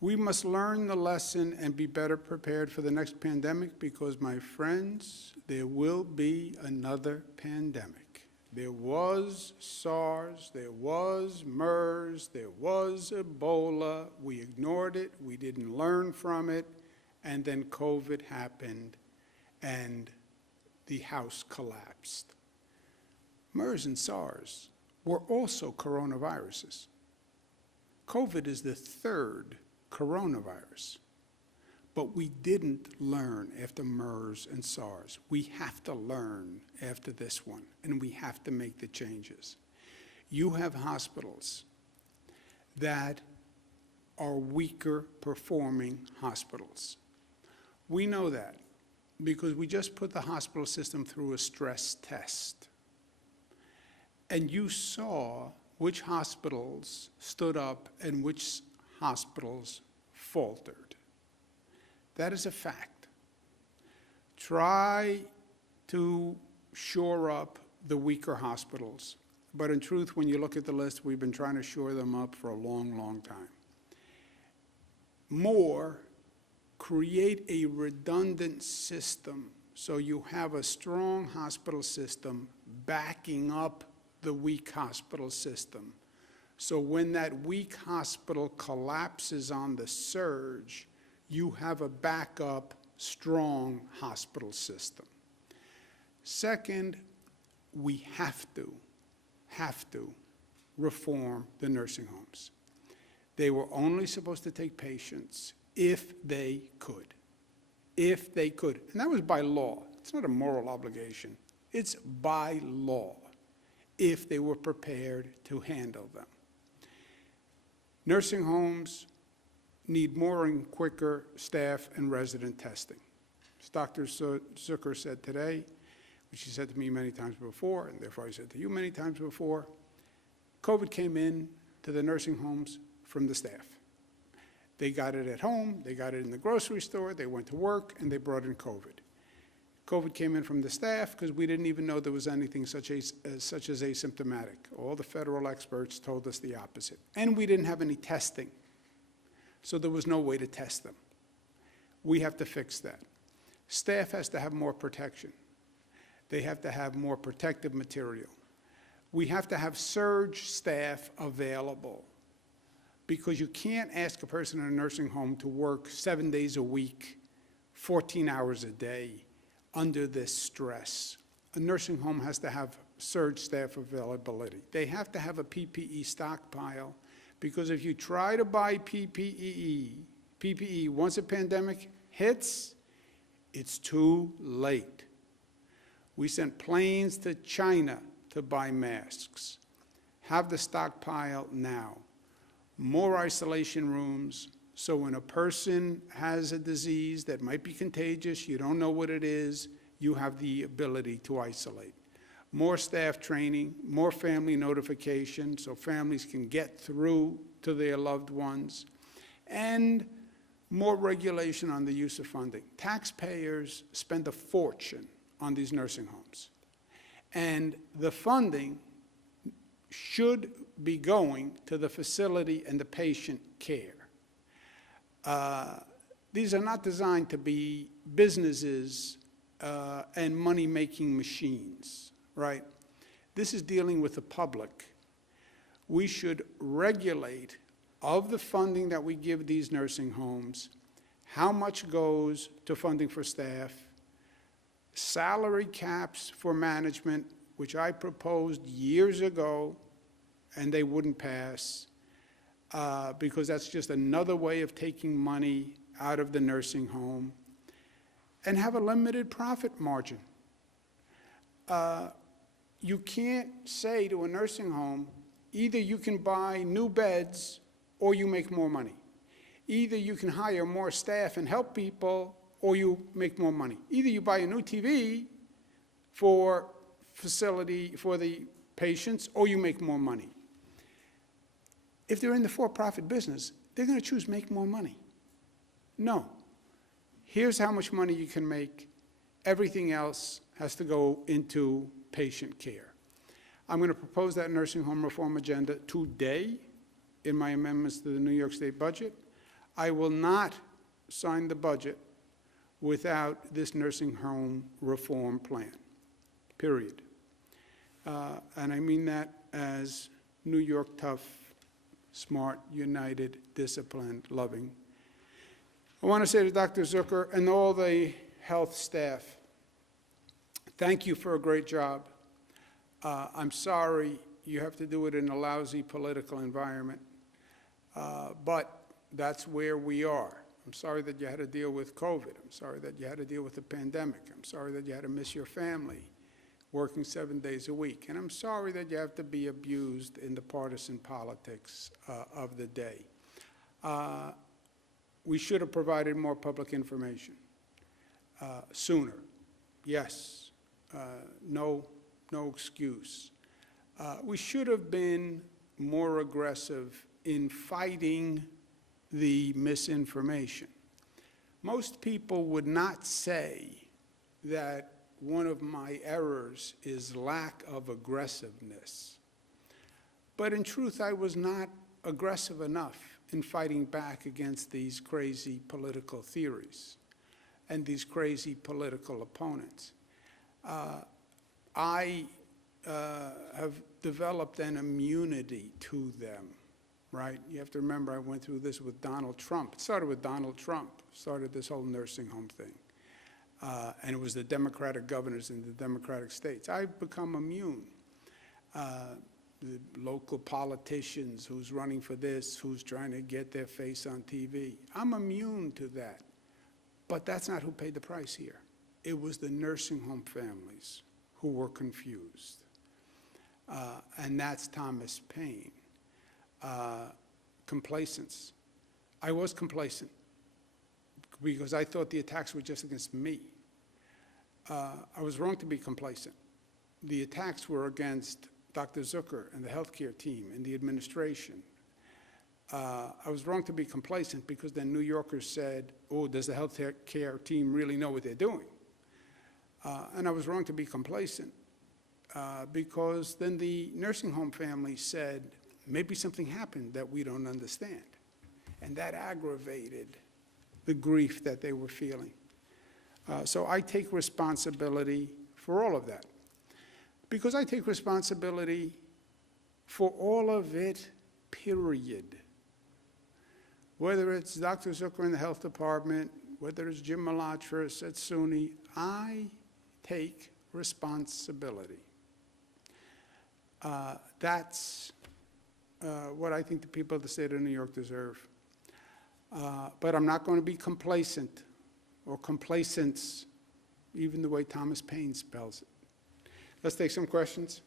We must learn the lesson and be better prepared for the next pandemic, because, my friends, there will be another pandemic. There was SARS, there was MERS, there was Ebola. We ignored it, we didn't learn from it, and then COVID happened and the house collapsed. MERS and SARS were also coronaviruses. COVID is the third coronavirus. But we didn't learn after MERS and SARS. We have to learn after this one, and we have to make the changes. You have hospitals that are weaker performing hospitals. We know that because we just put the hospital system through a stress test. And you saw which hospitals stood up and which hospitals faltered. That is a fact. Try to shore up the weaker hospitals. But in truth, when you look at the list, we've been trying to shore them up for a long, long time. More, create a redundant system so you have a strong hospital system backing up the weak hospital system. So when that weak hospital collapses on the surge, you have a backup, strong hospital system. Second, we have to reform the nursing homes. They were only supposed to take patients if they could. If they could. And that was by law. It's not a moral obligation. It's by law, if they were prepared to handle them. Nursing homes need more and quicker staff and resident testing. As Dr. Zucker said today, which he said to me many times before, and therefore I said to you many times before, COVID came in to the nursing homes from the staff. They got it at home, they got it in the grocery store, they went to work, and they brought in COVID. COVID came in from the staff because we didn't even know there was anything such as asymptomatic. All the federal experts told us the opposite. And we didn't have any testing, so there was no way to test them. We have to fix that. Staff has to have more protection. They have to have more protective material. We have to have surge staff available, because you can't ask a person in a nursing home to work 7 days a week, 14 hours a day, under this stress. A nursing home has to have surge staff availability. They have to have a PPE stockpile, because if you try to buy PPE once a pandemic hits, it's too late. We sent planes to China to buy masks. Have the stockpile now. More isolation rooms, so when a person has a disease that might be contagious, you don't know what it is, you have the ability to isolate. More staff training, more family notification, so families can get through to their loved ones, and more regulation on the use of funding. Taxpayers spend a fortune on these nursing homes, and the funding should be going to the facility and the patient care. These are not designed to be businesses and money-making machines, right? This is dealing with the public. We should regulate of the funding that we give these nursing homes, how much goes to funding for staff, salary caps for management, which I proposed years ago, and they wouldn't pass, because that's just another way of taking money out of the nursing home, and have a limited profit margin. You can't say to a nursing home, either you can buy new beds or you make more money. Either you can hire more staff and help people, or you make more money. Either you buy a new TV for facility for the patients, or you make more money. If they're in the for-profit business, they're going to choose make more money. No. Here's how much money you can make. Everything else has to go into patient care. I'm going to propose that nursing home reform agenda today in my amendments to the New York State budget. I will not sign the budget without this nursing home reform plan, period. And I mean that as New York tough, smart, united, disciplined, loving. I want to say to Dr. Zucker and all the health staff, thank you for a great job. I'm sorry you have to do it in a lousy political environment, but that's where we are. I'm sorry that you had to deal with COVID. I'm sorry that you had to deal with the pandemic. I'm sorry that you had to miss your family working 7 days a week. And I'm sorry that you have to be abused in the partisan politics of the day. We should have provided more public information sooner. Yes, no excuse. We should have been more aggressive in fighting the misinformation. Most people would not say that one of my errors is lack of aggressiveness. But in truth, I was not aggressive enough in fighting back against these crazy political theories and these crazy political opponents. I have developed an immunity to them, right? You have to remember I went through this with Donald Trump. It started with Donald Trump, started this whole nursing home thing. And it was the Democratic governors in the Democratic states. I've become immune. The local politicians, who's running for this, who's trying to get their face on TV. I'm immune to that. But that's not who paid the price here. it was the nursing home families who were confused. And that's Thomas Paine. Complacence. I was complacent because I thought the attacks were just against me. I was wrong to be complacent. The attacks were against Dr. Zucker and the healthcare team and the administration. I was wrong to be complacent because then New Yorkers said, oh, does the healthcare team really know what they're doing? And I was wrong to be complacent because then the nursing home family said, maybe something happened that we don't understand. And that aggravated the grief that they were feeling. So I take responsibility for all of that. Because I take responsibility for all of it, period. Whether it's Dr. Zucker in the health department, whether it's Jim Malatras at SUNY, I take responsibility. That's what I think the people of the state of New York deserve. But I'm not going to be complacent or complacence, even the way Thomas Paine spells it. Let's take some questions.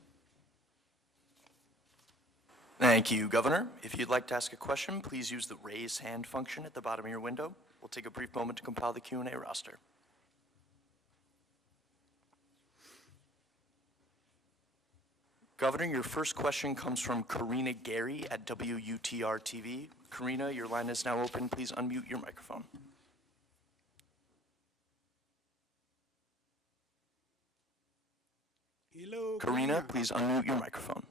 Thank you, Governor. If you'd like to ask a question, please use the raise hand function at the bottom of your window. We'll take a brief moment to compile the Q&A roster. Governor, your first question comes from Karina Gary at WUTR-TV. Karina, your line is now open. Please unmute your microphone. Hello, Karina, please unmute your microphone.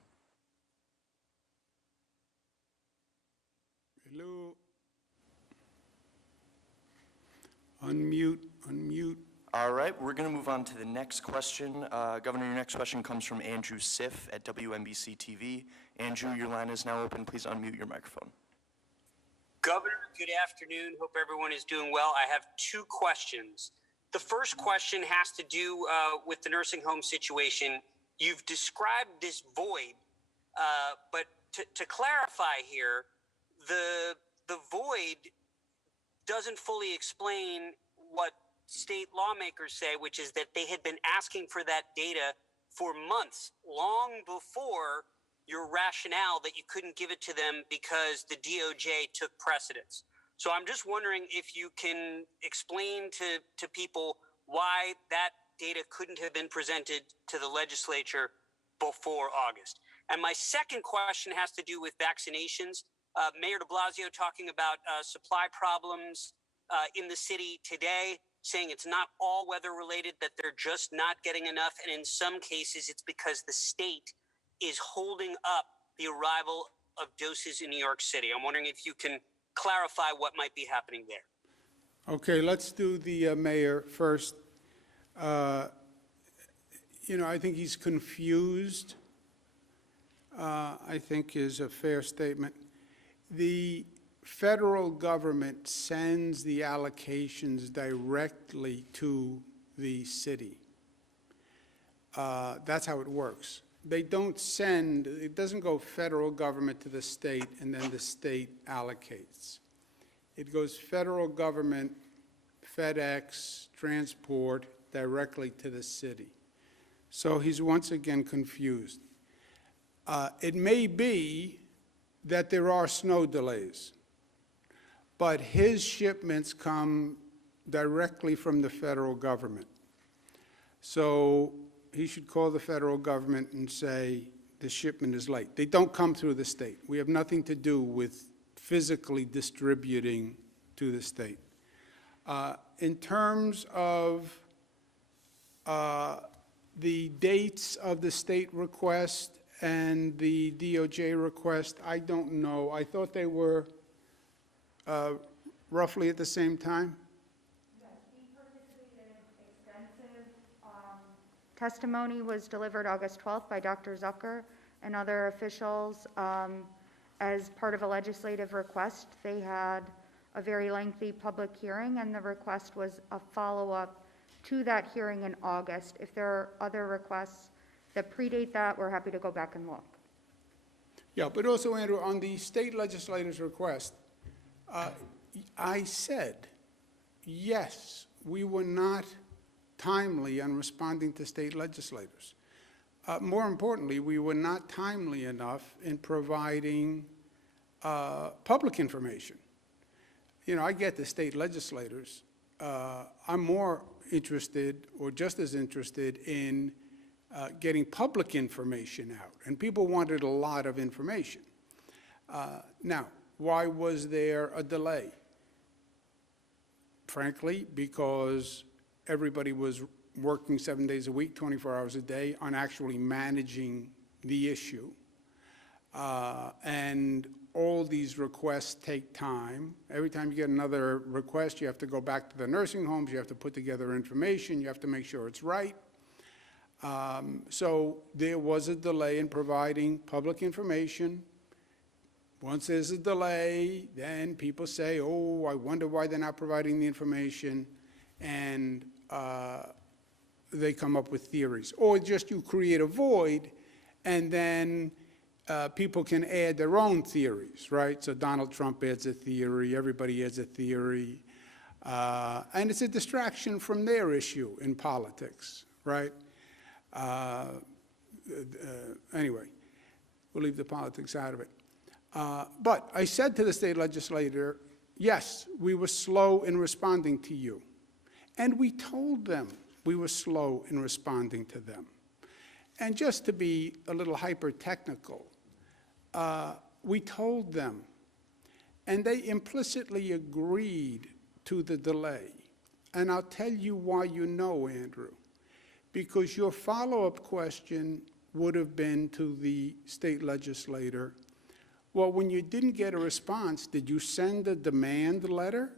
Hello. Unmute, unmute. All right, we're going to move on to the next question. Governor, your next question comes from Andrew Siff at WNBC TV. Andrew, your line is now open. Please unmute your microphone. Governor, good afternoon. Hope everyone is doing well. I have two questions. The first question has to do with the nursing home situation. You've described this void, but to clarify here, the void doesn't fully explain what state lawmakers say, which is that they had been asking for that data for months, long before your rationale that you couldn't give it to them because the DOJ took precedence. So I'm just wondering if you can explain to people why that data couldn't have been presented to the legislature before August. And my second question has to do with vaccinations. Mayor de Blasio talking about supply problems in the city today, saying it's not all weather related, that they're just not getting enough. And in some cases, it's because the state is holding up the arrival of doses in New York City. I'm wondering if you can clarify what might be happening there. Okay, let's do the mayor first. You know, I think he's confused, I think is a fair statement. The federal government sends the allocations directly to the city. That's how it works. They don't send, it doesn't go federal government to the state and then the state allocates. It goes federal government, FedEx, transport, directly to the city. So he's once again confused. It may be that there are snow delays, but his shipments come directly from the federal government. So he should call the federal government and say the shipment is late. They don't come through the state. We have nothing to do with physically distributing to the state. In terms of the dates of the state request and the DOJ request, I don't know. I thought they were roughly at the same time. Yes, he participated in extensive testimony was delivered August 12th by Dr. Zucker and other officials as part of a legislative request. They had a very lengthy public hearing, and the request was a follow-up to that hearing in August. If there are other requests that predate that, we're happy to go back and look. Yeah, but also, Andrew, on the state legislature's request, I said, yes, we were not timely on responding to state legislators. More importantly, we were not timely enough in providing public information. You know, I get the state legislators. I'm more interested, or just as interested, in getting public information out. And people wanted a lot of information. Now, why was there a delay? Frankly, because everybody was working 7 days a week, 24 hours a day on actually managing the issue. And all these requests take time. Every time you get another request, you have to go back to the nursing homes, you have to put together information, you have to make sure it's right. So there was a delay in providing public information. Once there's a delay, then people say, oh, I wonder why they're not providing the information, and they come up with theories. Or just you create a void, and then people can add their own theories, right? So Donald Trump adds a theory, everybody adds a theory, and it's a distraction from their issue in politics, right? Anyway, we'll leave the politics out of it. But I said to the state legislator, yes, we were slow in responding to you. And we told them we were slow in responding to them. And just to be a little hyper-technical, we told them, and they implicitly agreed to the delay. And I'll tell you why you know, Andrew. Because your follow-up question would have been to the state legislator, well, when you didn't get a response, did you send a demand letter?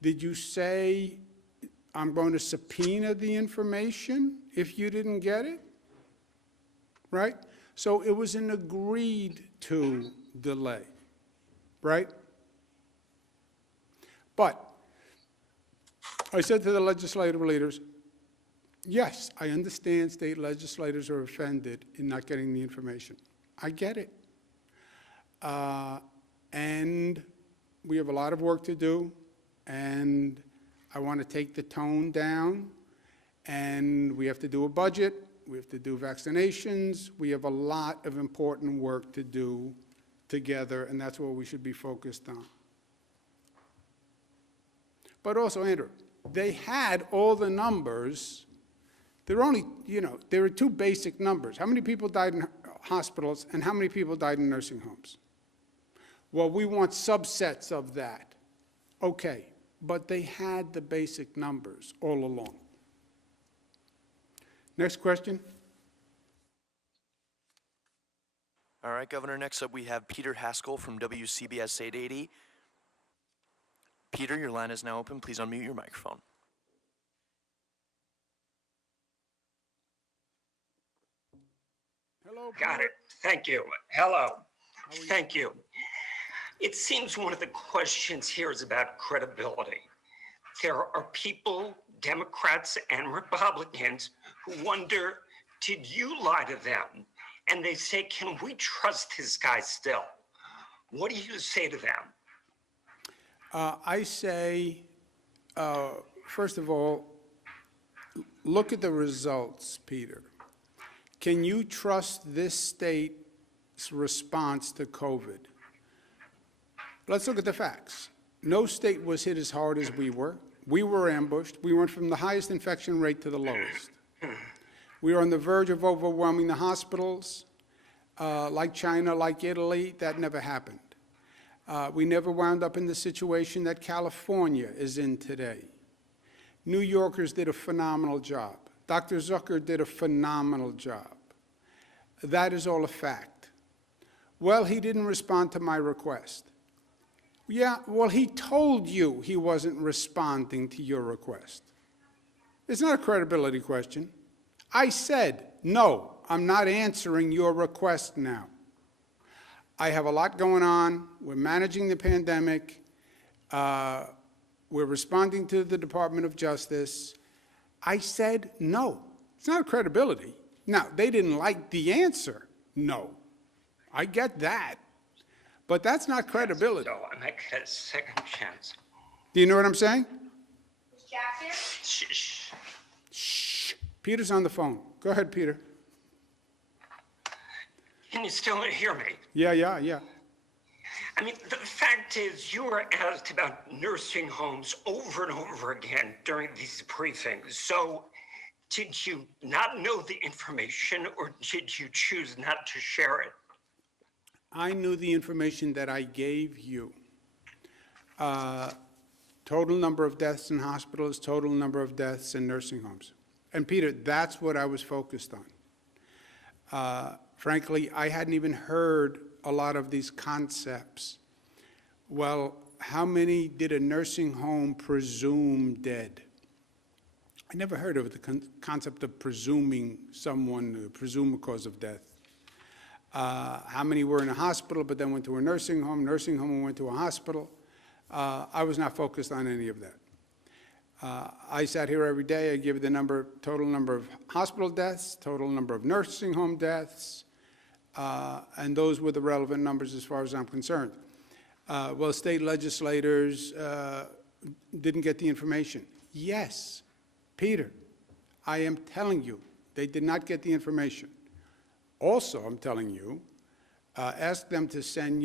Did you say, I'm going to subpoena the information if you didn't get it? Right? So it was an agreed-to delay, right? But I said to the legislative leaders, yes, I understand state legislators are offended in not getting the information. I get it. And we have a lot of work to do, and I want to take the tone down, and we have to do a budget, we have to do vaccinations, we have a lot of important work to do together, and that's what we should be focused on. But also, Andrew, they had all the numbers. There are only, there are two basic numbers. How many people died in hospitals and how many people died in nursing homes? Well, we want subsets of that. Okay, but they had the basic numbers all along. Next question. All right, Governor, next up we have Peter Haskell from WCBS 880. Peter, your line is now open. Please unmute your microphone. Hello, Got it. Thank you. Hello. Thank you. It seems one of the questions here is about credibility. There are people, Democrats and Republicans, who wonder, did you lie to them? And they say, can we trust this guy still? What do you say to them? I say, first of all, look at the results, Peter. Can you trust this state's response to COVID? Let's look at the facts. No state was hit as hard as we were. We were ambushed. We went from the highest infection rate to the lowest. We were on the verge of overwhelming the hospitals. Like China, like Italy, that never happened. We never wound up in the situation that California is in today. New Yorkers did a phenomenal job. Dr. Zucker did a phenomenal job. That is all a fact. Well, he didn't respond to my request. Yeah, well, he told you he wasn't responding to your request. It's not a credibility question. I said, no, I'm not answering your request now. I have a lot going on. We're managing the pandemic. We're responding to the Department of Justice. I said no. It's not credibility. Now, they didn't like the answer, no. I get that. But that's not credibility. So I might get a second chance. Do you know what I'm saying? Chapter. Shh. Shh. Peter's on the phone. Go ahead, Peter. Can you still hear me? Yeah. I mean, the fact is, you were asked about nursing homes over and over again during these briefings. So, did you not know the information, or did you choose not to share it? I knew the information that I gave you. Total number of deaths in hospitals, total number of deaths in nursing homes. And Peter, that's what I was focused on. Frankly, I hadn't even heard a lot of these concepts. Well, how many did a nursing home presume dead? I never heard of the concept of presuming someone, presume a cause of death. How many were in a hospital but then went to a nursing home and went to a hospital? I was not focused on any of that. I sat here every day, I give you the total number of hospital deaths, total number of nursing home deaths, and those were the relevant numbers as far as I'm concerned. Well, state legislators didn't get the information. Yes, Peter, I am telling you, they did not get the information. Also, I'm telling you, ask them to send,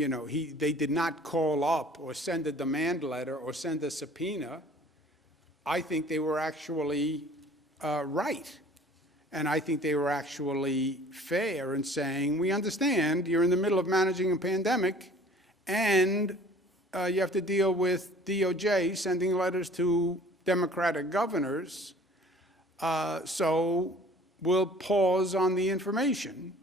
they did not call up or send a demand letter or send a subpoena. I think they were actually right. And I think they were actually fair in saying, we understand you're in the middle of managing a pandemic and you have to deal with DOJ sending letters to Democratic governors. So we'll pause on the information.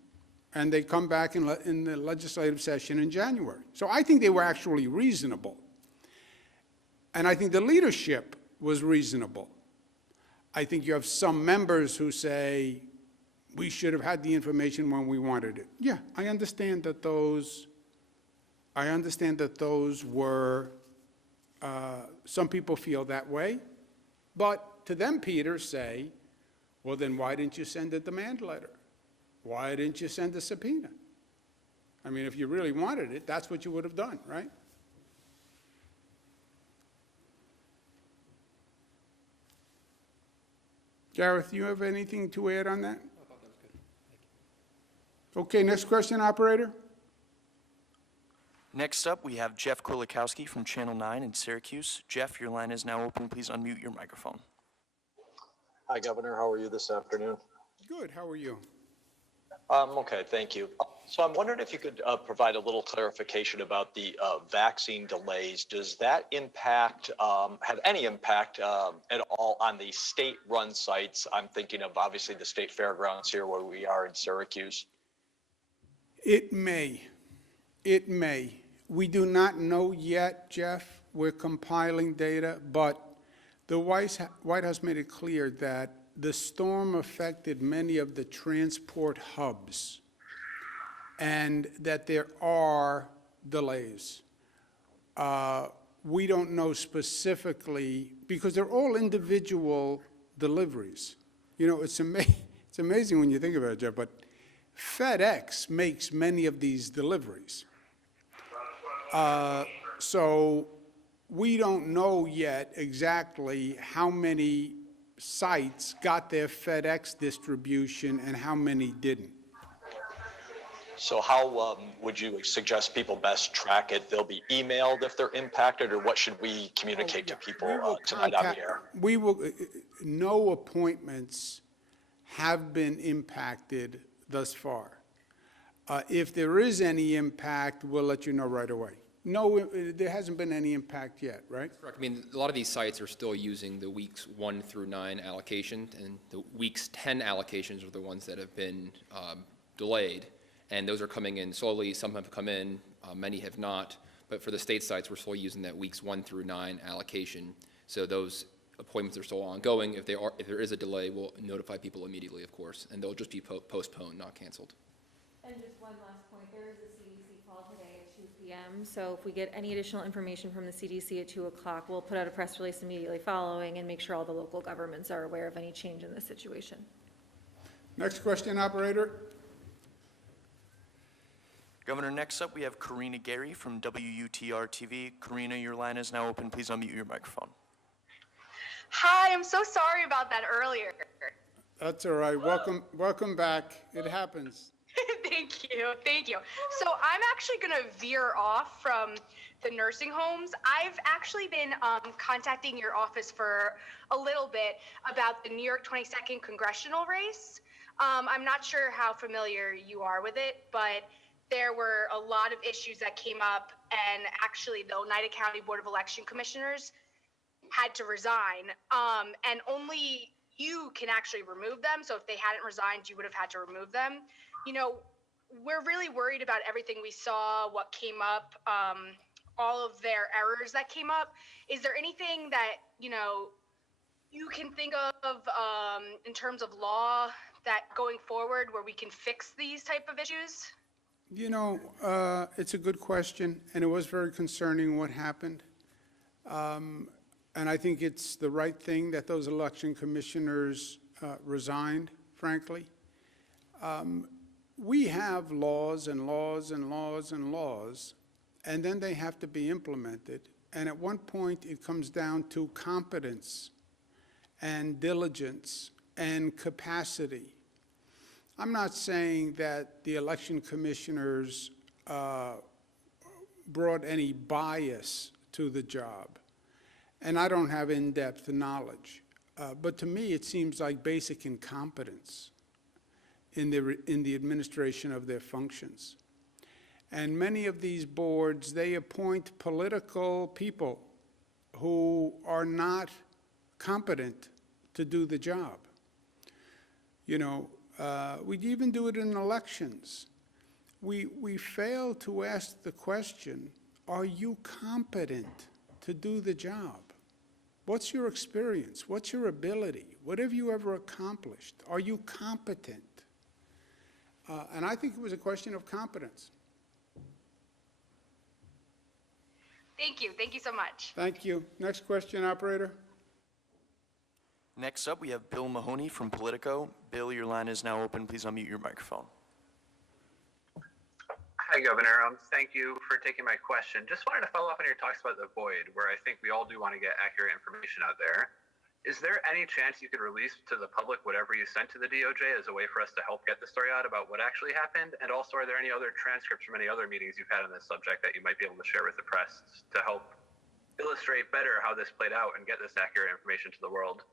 And they come back in the legislative session in January. So I think they were actually reasonable. And I think the leadership was reasonable. I think you have some members who say, we should have had the information when we wanted it. Yeah, I understand that those were, some people feel that way. But to them, Peter, say, well, then why didn't you send a demand letter? Why didn't you send a subpoena? I mean, if you really wanted it, that's what you would have done, right? Gareth, do you have anything to add on that? I thought that was good. Thank you. Okay, next question, operator. Next up, we have Jeff Kulikowski from Channel 9 in Syracuse. Jeff, your line is now open. Please unmute your microphone. Hi, Governor. How are you this afternoon? Good. How are you? Okay, thank you. So I'm wondering if you could provide a little clarification about the vaccine delays. Does that impact, have any impact at all on the state-run sites? I'm thinking of obviously the state fairgrounds here where we are in Syracuse. It may. It may. We do not know yet, Jeff. We're compiling data, but the White House made it clear that the storm affected many of the transport hubs and that there are delays. We don't know specifically because they're all individual deliveries. You know, it's amazing when you think about it, Jeff, but FedEx makes many of these deliveries. So we don't know yet exactly how many sites got their FedEx distribution and how many didn't. So how would you suggest people best track it? They'll be emailed if they're impacted, or what should we communicate to people tonight on the air? We will, no appointments have been impacted thus far. If there is any impact, we'll let you know right away. No, there hasn't been any impact yet, right? Correct. I mean, a lot of these sites are still using the weeks 1 through 9 allocation, and the weeks 10 allocations are the ones that have been delayed, and those are coming in slowly. Some have come in, many have not, but for the state sites, we're still using that weeks 1 through 9 allocation. So those appointments are still ongoing. If there is a delay, we'll notify people immediately, of course, and they'll just be postponed, not canceled. And just one last point, there is a CDC call today at 2 p.m. So if we get any additional information from the CDC at 2 o'clock, we'll put out a press release immediately following and make sure all the local governments are aware of any change in the situation. Next question, operator. Governor, next up, we have Karina Gary from WUTR-TV. Karina, your line is now open. Please unmute your microphone. Hi, I'm so sorry about that earlier. That's all right. Welcome back. It happens. Thank you. So I'm actually going to veer off from the nursing homes. I've actually been contacting your office for a little bit about the New York 22nd congressional race. I'm not sure how familiar you are with it, but there were a lot of issues that came up, and actually the Oneida County Board of Election Commissioners had to resign, and only you can actually remove them. So if they hadn't resigned, you would have had to remove them. You know, we're really worried about everything we saw, what came up, all of their errors that came up. Is there anything that, you know, you can think of in terms of law that going forward where we can fix these type of issues? You know, it's a good question, and it was very concerning what happened. And I think it's the right thing that those election commissioners resigned, frankly. We have laws and laws and laws and laws, and then they have to be implemented. And at one point, it comes down to competence and diligence and capacity. I'm not saying that the election commissioners brought any bias to the job, and I don't have in-depth knowledge. But to me, it seems like basic incompetence in the administration of their functions. And many of these boards, they appoint political people who are not competent to do the job. You know, we even do it in elections. We fail to ask the question, are you competent to do the job? What's your experience? What's your ability? What have you ever accomplished? Are you competent? And I think it was a question of competence. Thank you. Thank you so much. Thank you. Next question, operator. Next up, we have Bill Mahoney from Politico. Bill, your line is now open. Please unmute your microphone. Hi, Governor. Thank you for taking my question. Just wanted to follow up on your talks about the void, where I think we all do want to get accurate information out there. Is there any chance you could release to the public whatever you sent to the DOJ as a way for us to help get the story out about what actually happened? And also, are there any other transcripts from any other meetings you've had on this subject that you might be able to share with the press to help illustrate better how this played out and get this accurate information to the world?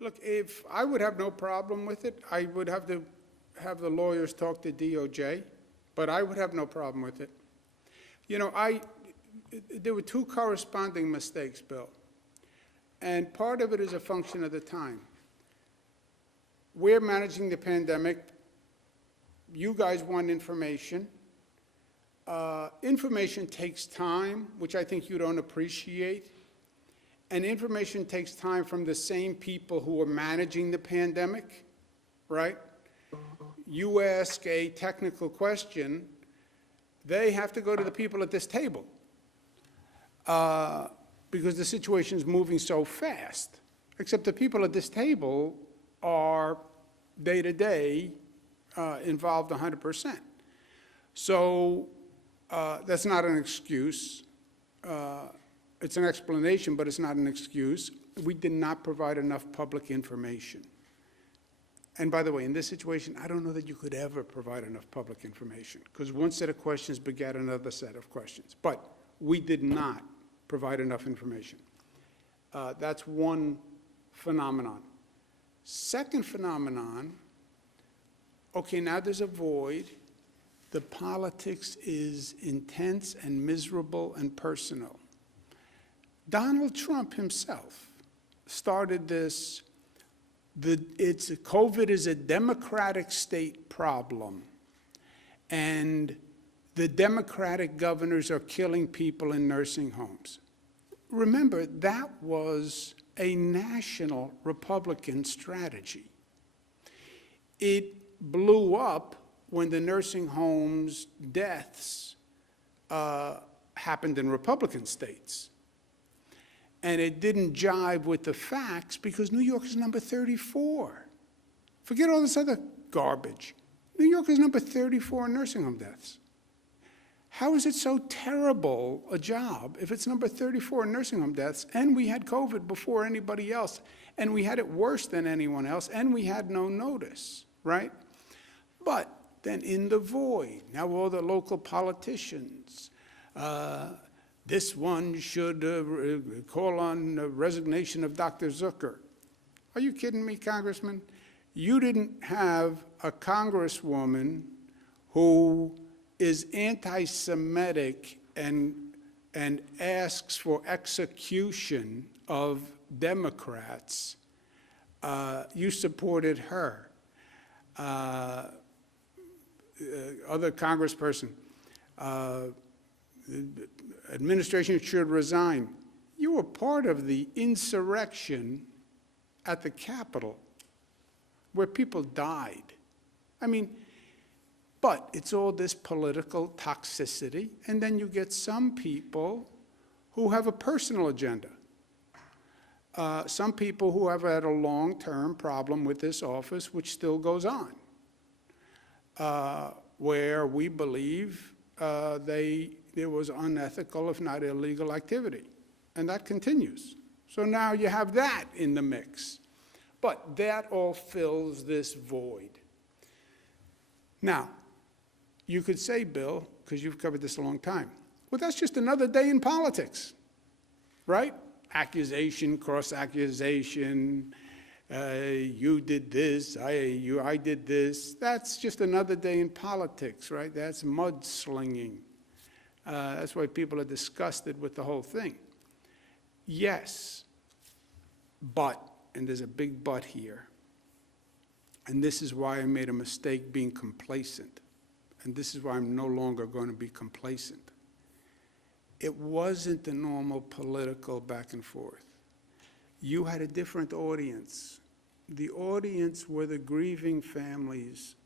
Look, if I would have no problem with it, I would have to have the lawyers talk to DOJ, but I would have no problem with it. You know, there were two corresponding mistakes, Bill. And part of it is a function of the time. We're managing the pandemic. You guys want information. Information takes time, which I think you don't appreciate. And information takes time from the same people who are managing the pandemic, right? You ask a technical question, they have to go to the people at this table. Because the situation is moving so fast, except the people at this table are day-to-day involved 100%. So that's not an excuse. It's an explanation, but it's not an excuse. We did not provide enough public information. And by the way, in this situation, I don't know that you could ever provide enough public information, because one set of questions begat another set of questions. But we did not provide enough information. That's one phenomenon. Second phenomenon, okay, now there's a void. The politics is intense and miserable and personal. Donald Trump himself started this, COVID is a Democratic state problem, and the Democratic governors are killing people in nursing homes. Remember, that was a national Republican strategy. It blew up when the nursing homes deaths happened in Republican states. And it didn't jive with the facts because New York is number 34. Forget all this other garbage. New York is number 34 in nursing home deaths. How is it so terrible a job if it's number 34 in nursing home deaths, and we had COVID before anybody else, and we had it worse than anyone else, and we had no notice, right? But then in the void, now all the local politicians, this one should call on the resignation of Dr. Zucker. Are you kidding me, Congressman? You didn't have a congresswoman who is anti-Semitic and asks for execution of Democrats. You supported her. Other congressperson, administration should resign. You were part of the insurrection at the Capitol where people died. I mean, but it's all this political toxicity, and then you get some people who have a personal agenda. Some people who have had a long-term problem with this office, which still goes on, where we believe there was unethical, if not illegal, activity. And that continues. So now you have that in the mix. But that all fills this void. Now, you could say, Bill, because you've covered this a long time, well, that's just another day in politics, right? Accusation, cross-accusation, you did this, I did this. That's just another day in politics, right? That's mudslinging. That's why people are disgusted with the whole thing. Yes, but, and there's a big but here, and this is why I made a mistake being complacent, and this is why I'm no longer going to be complacent. It wasn't the normal political back and forth. You had a different audience. The audience were the grieving families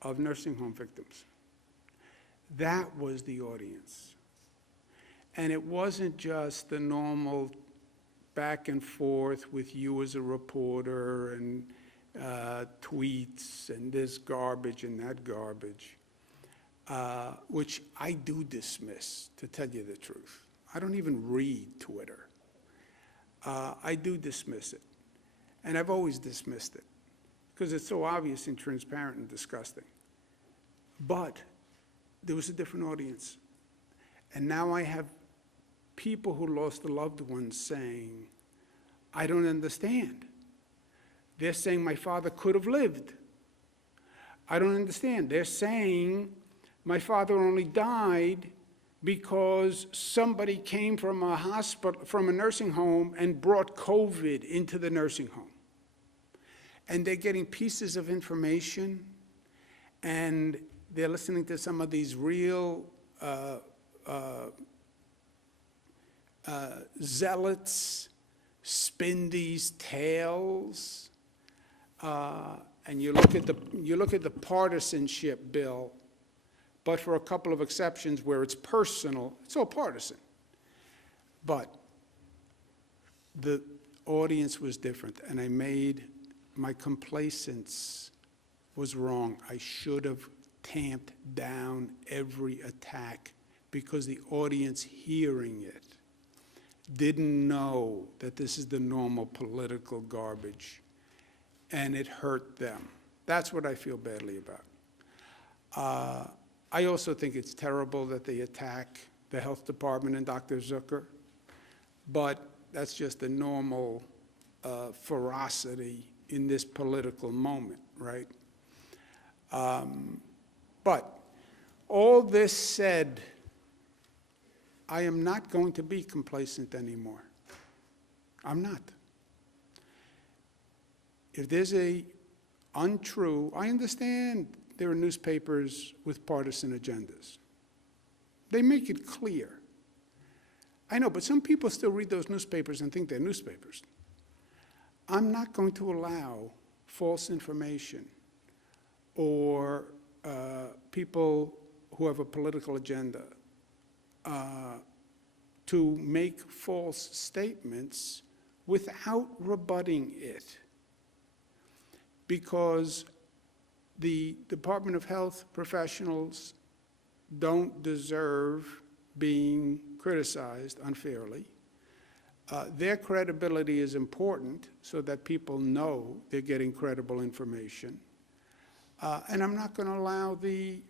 of nursing home victims. That was the audience. And it wasn't just the normal back and forth with you as a reporter and tweets and this garbage and that garbage, which I do dismiss, to tell you the truth. I don't even read Twitter. I do dismiss it. And I've always dismissed it because it's so obvious and transparent and disgusting. But there was a different audience. And now I have people who lost a loved one saying, I don't understand. They're saying my father could have lived. I don't understand. They're saying my father only died because somebody came from a hospital, from a nursing home and brought COVID into the nursing home. And they're getting pieces of information, and they're listening to some of these real zealots spin these tales, and you look at the partisanship, Bill, but for a couple of exceptions where it's personal, it's all partisan. But the audience was different, and I made my complacence was wrong. I should have tamped down every attack because the audience hearing it didn't know that this is the normal political garbage, and it hurt them. That's what I feel badly about. I also think it's terrible that they attack the health department and Dr. Zucker, but that's just the normal ferocity in this political moment, right? But all this said, I am not going to be complacent anymore. I'm not. If there's a untrue, I understand there are newspapers with partisan agendas. They make it clear. I know, but some people still read those newspapers and think they're newspapers. I'm not going to allow false information or people who have a political agenda to make false statements without rebutting it. Because the Department of Health professionals don't deserve being criticized unfairly. Their credibility is important so that people know they're getting credible information. And I'm not going to allow the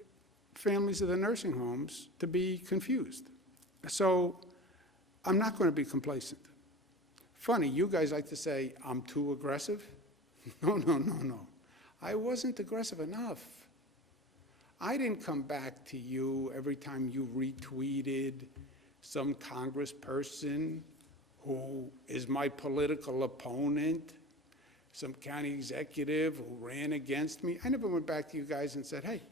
families of the nursing homes to be confused. So I'm not going to be complacent. Funny, you guys like to say I'm too aggressive. No. I wasn't aggressive enough. I didn't come back to you every time you retweeted some congressperson who is my political opponent, some county executive who ran against me. I never went back to you guys and said, hey,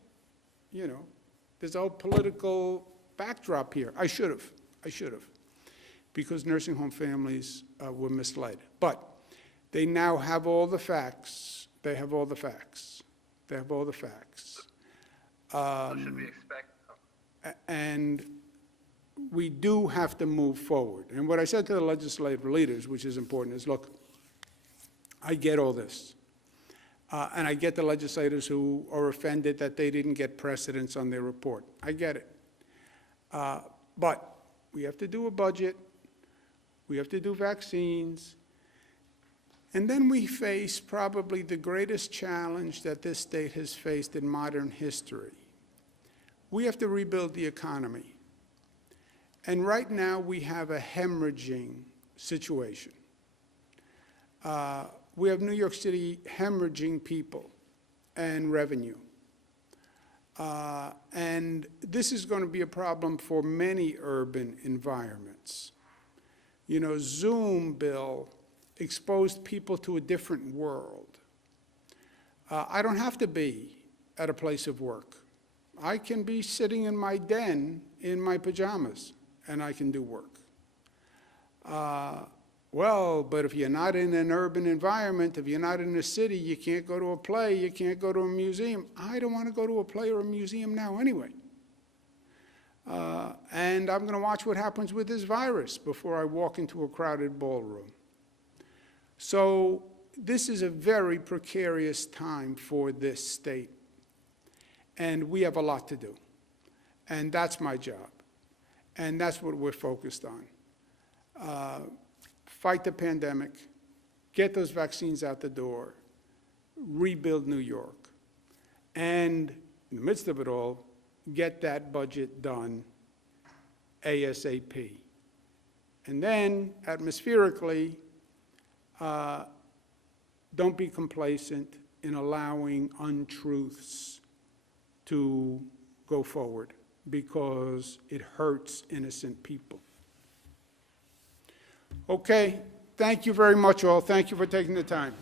you know, there's a whole political backdrop here. I should have, because nursing home families were misled. But they now have all the facts. They have all the facts. They have all the facts. So should we expect? And we do have to move forward. And what I said to the legislative leaders, which is important, is, look, I get all this. And I get the legislators who are offended that they didn't get precedence on their report. I get it. But we have to do a budget. We have to do vaccines. And then we face probably the greatest challenge that this state has faced in modern history. We have to rebuild the economy. And right now we have a hemorrhaging situation. We have New York City hemorrhaging people and revenue. And this is going to be a problem for many urban environments. You know, Zoom, Bill, exposed people to a different world. I don't have to be at a place of work. I can be sitting in my den in my pajamas, and I can do work. Well, but if you're not in an urban environment, if you're not in a city, you can't go to a play, you can't go to a museum. I don't want to go to a play or a museum now anyway. And I'm going to watch what happens with this virus before I walk into a crowded ballroom. So this is a very precarious time for this state. And we have a lot to do. And that's my job. And that's what we're focused on. Fight the pandemic, get those vaccines out the door, rebuild New York, and in the midst of it all, get that budget done ASAP. And then, atmospherically, don't be complacent in allowing untruths to go forward, because it hurts innocent people. Okay, thank you very much all. Thank you for taking the time.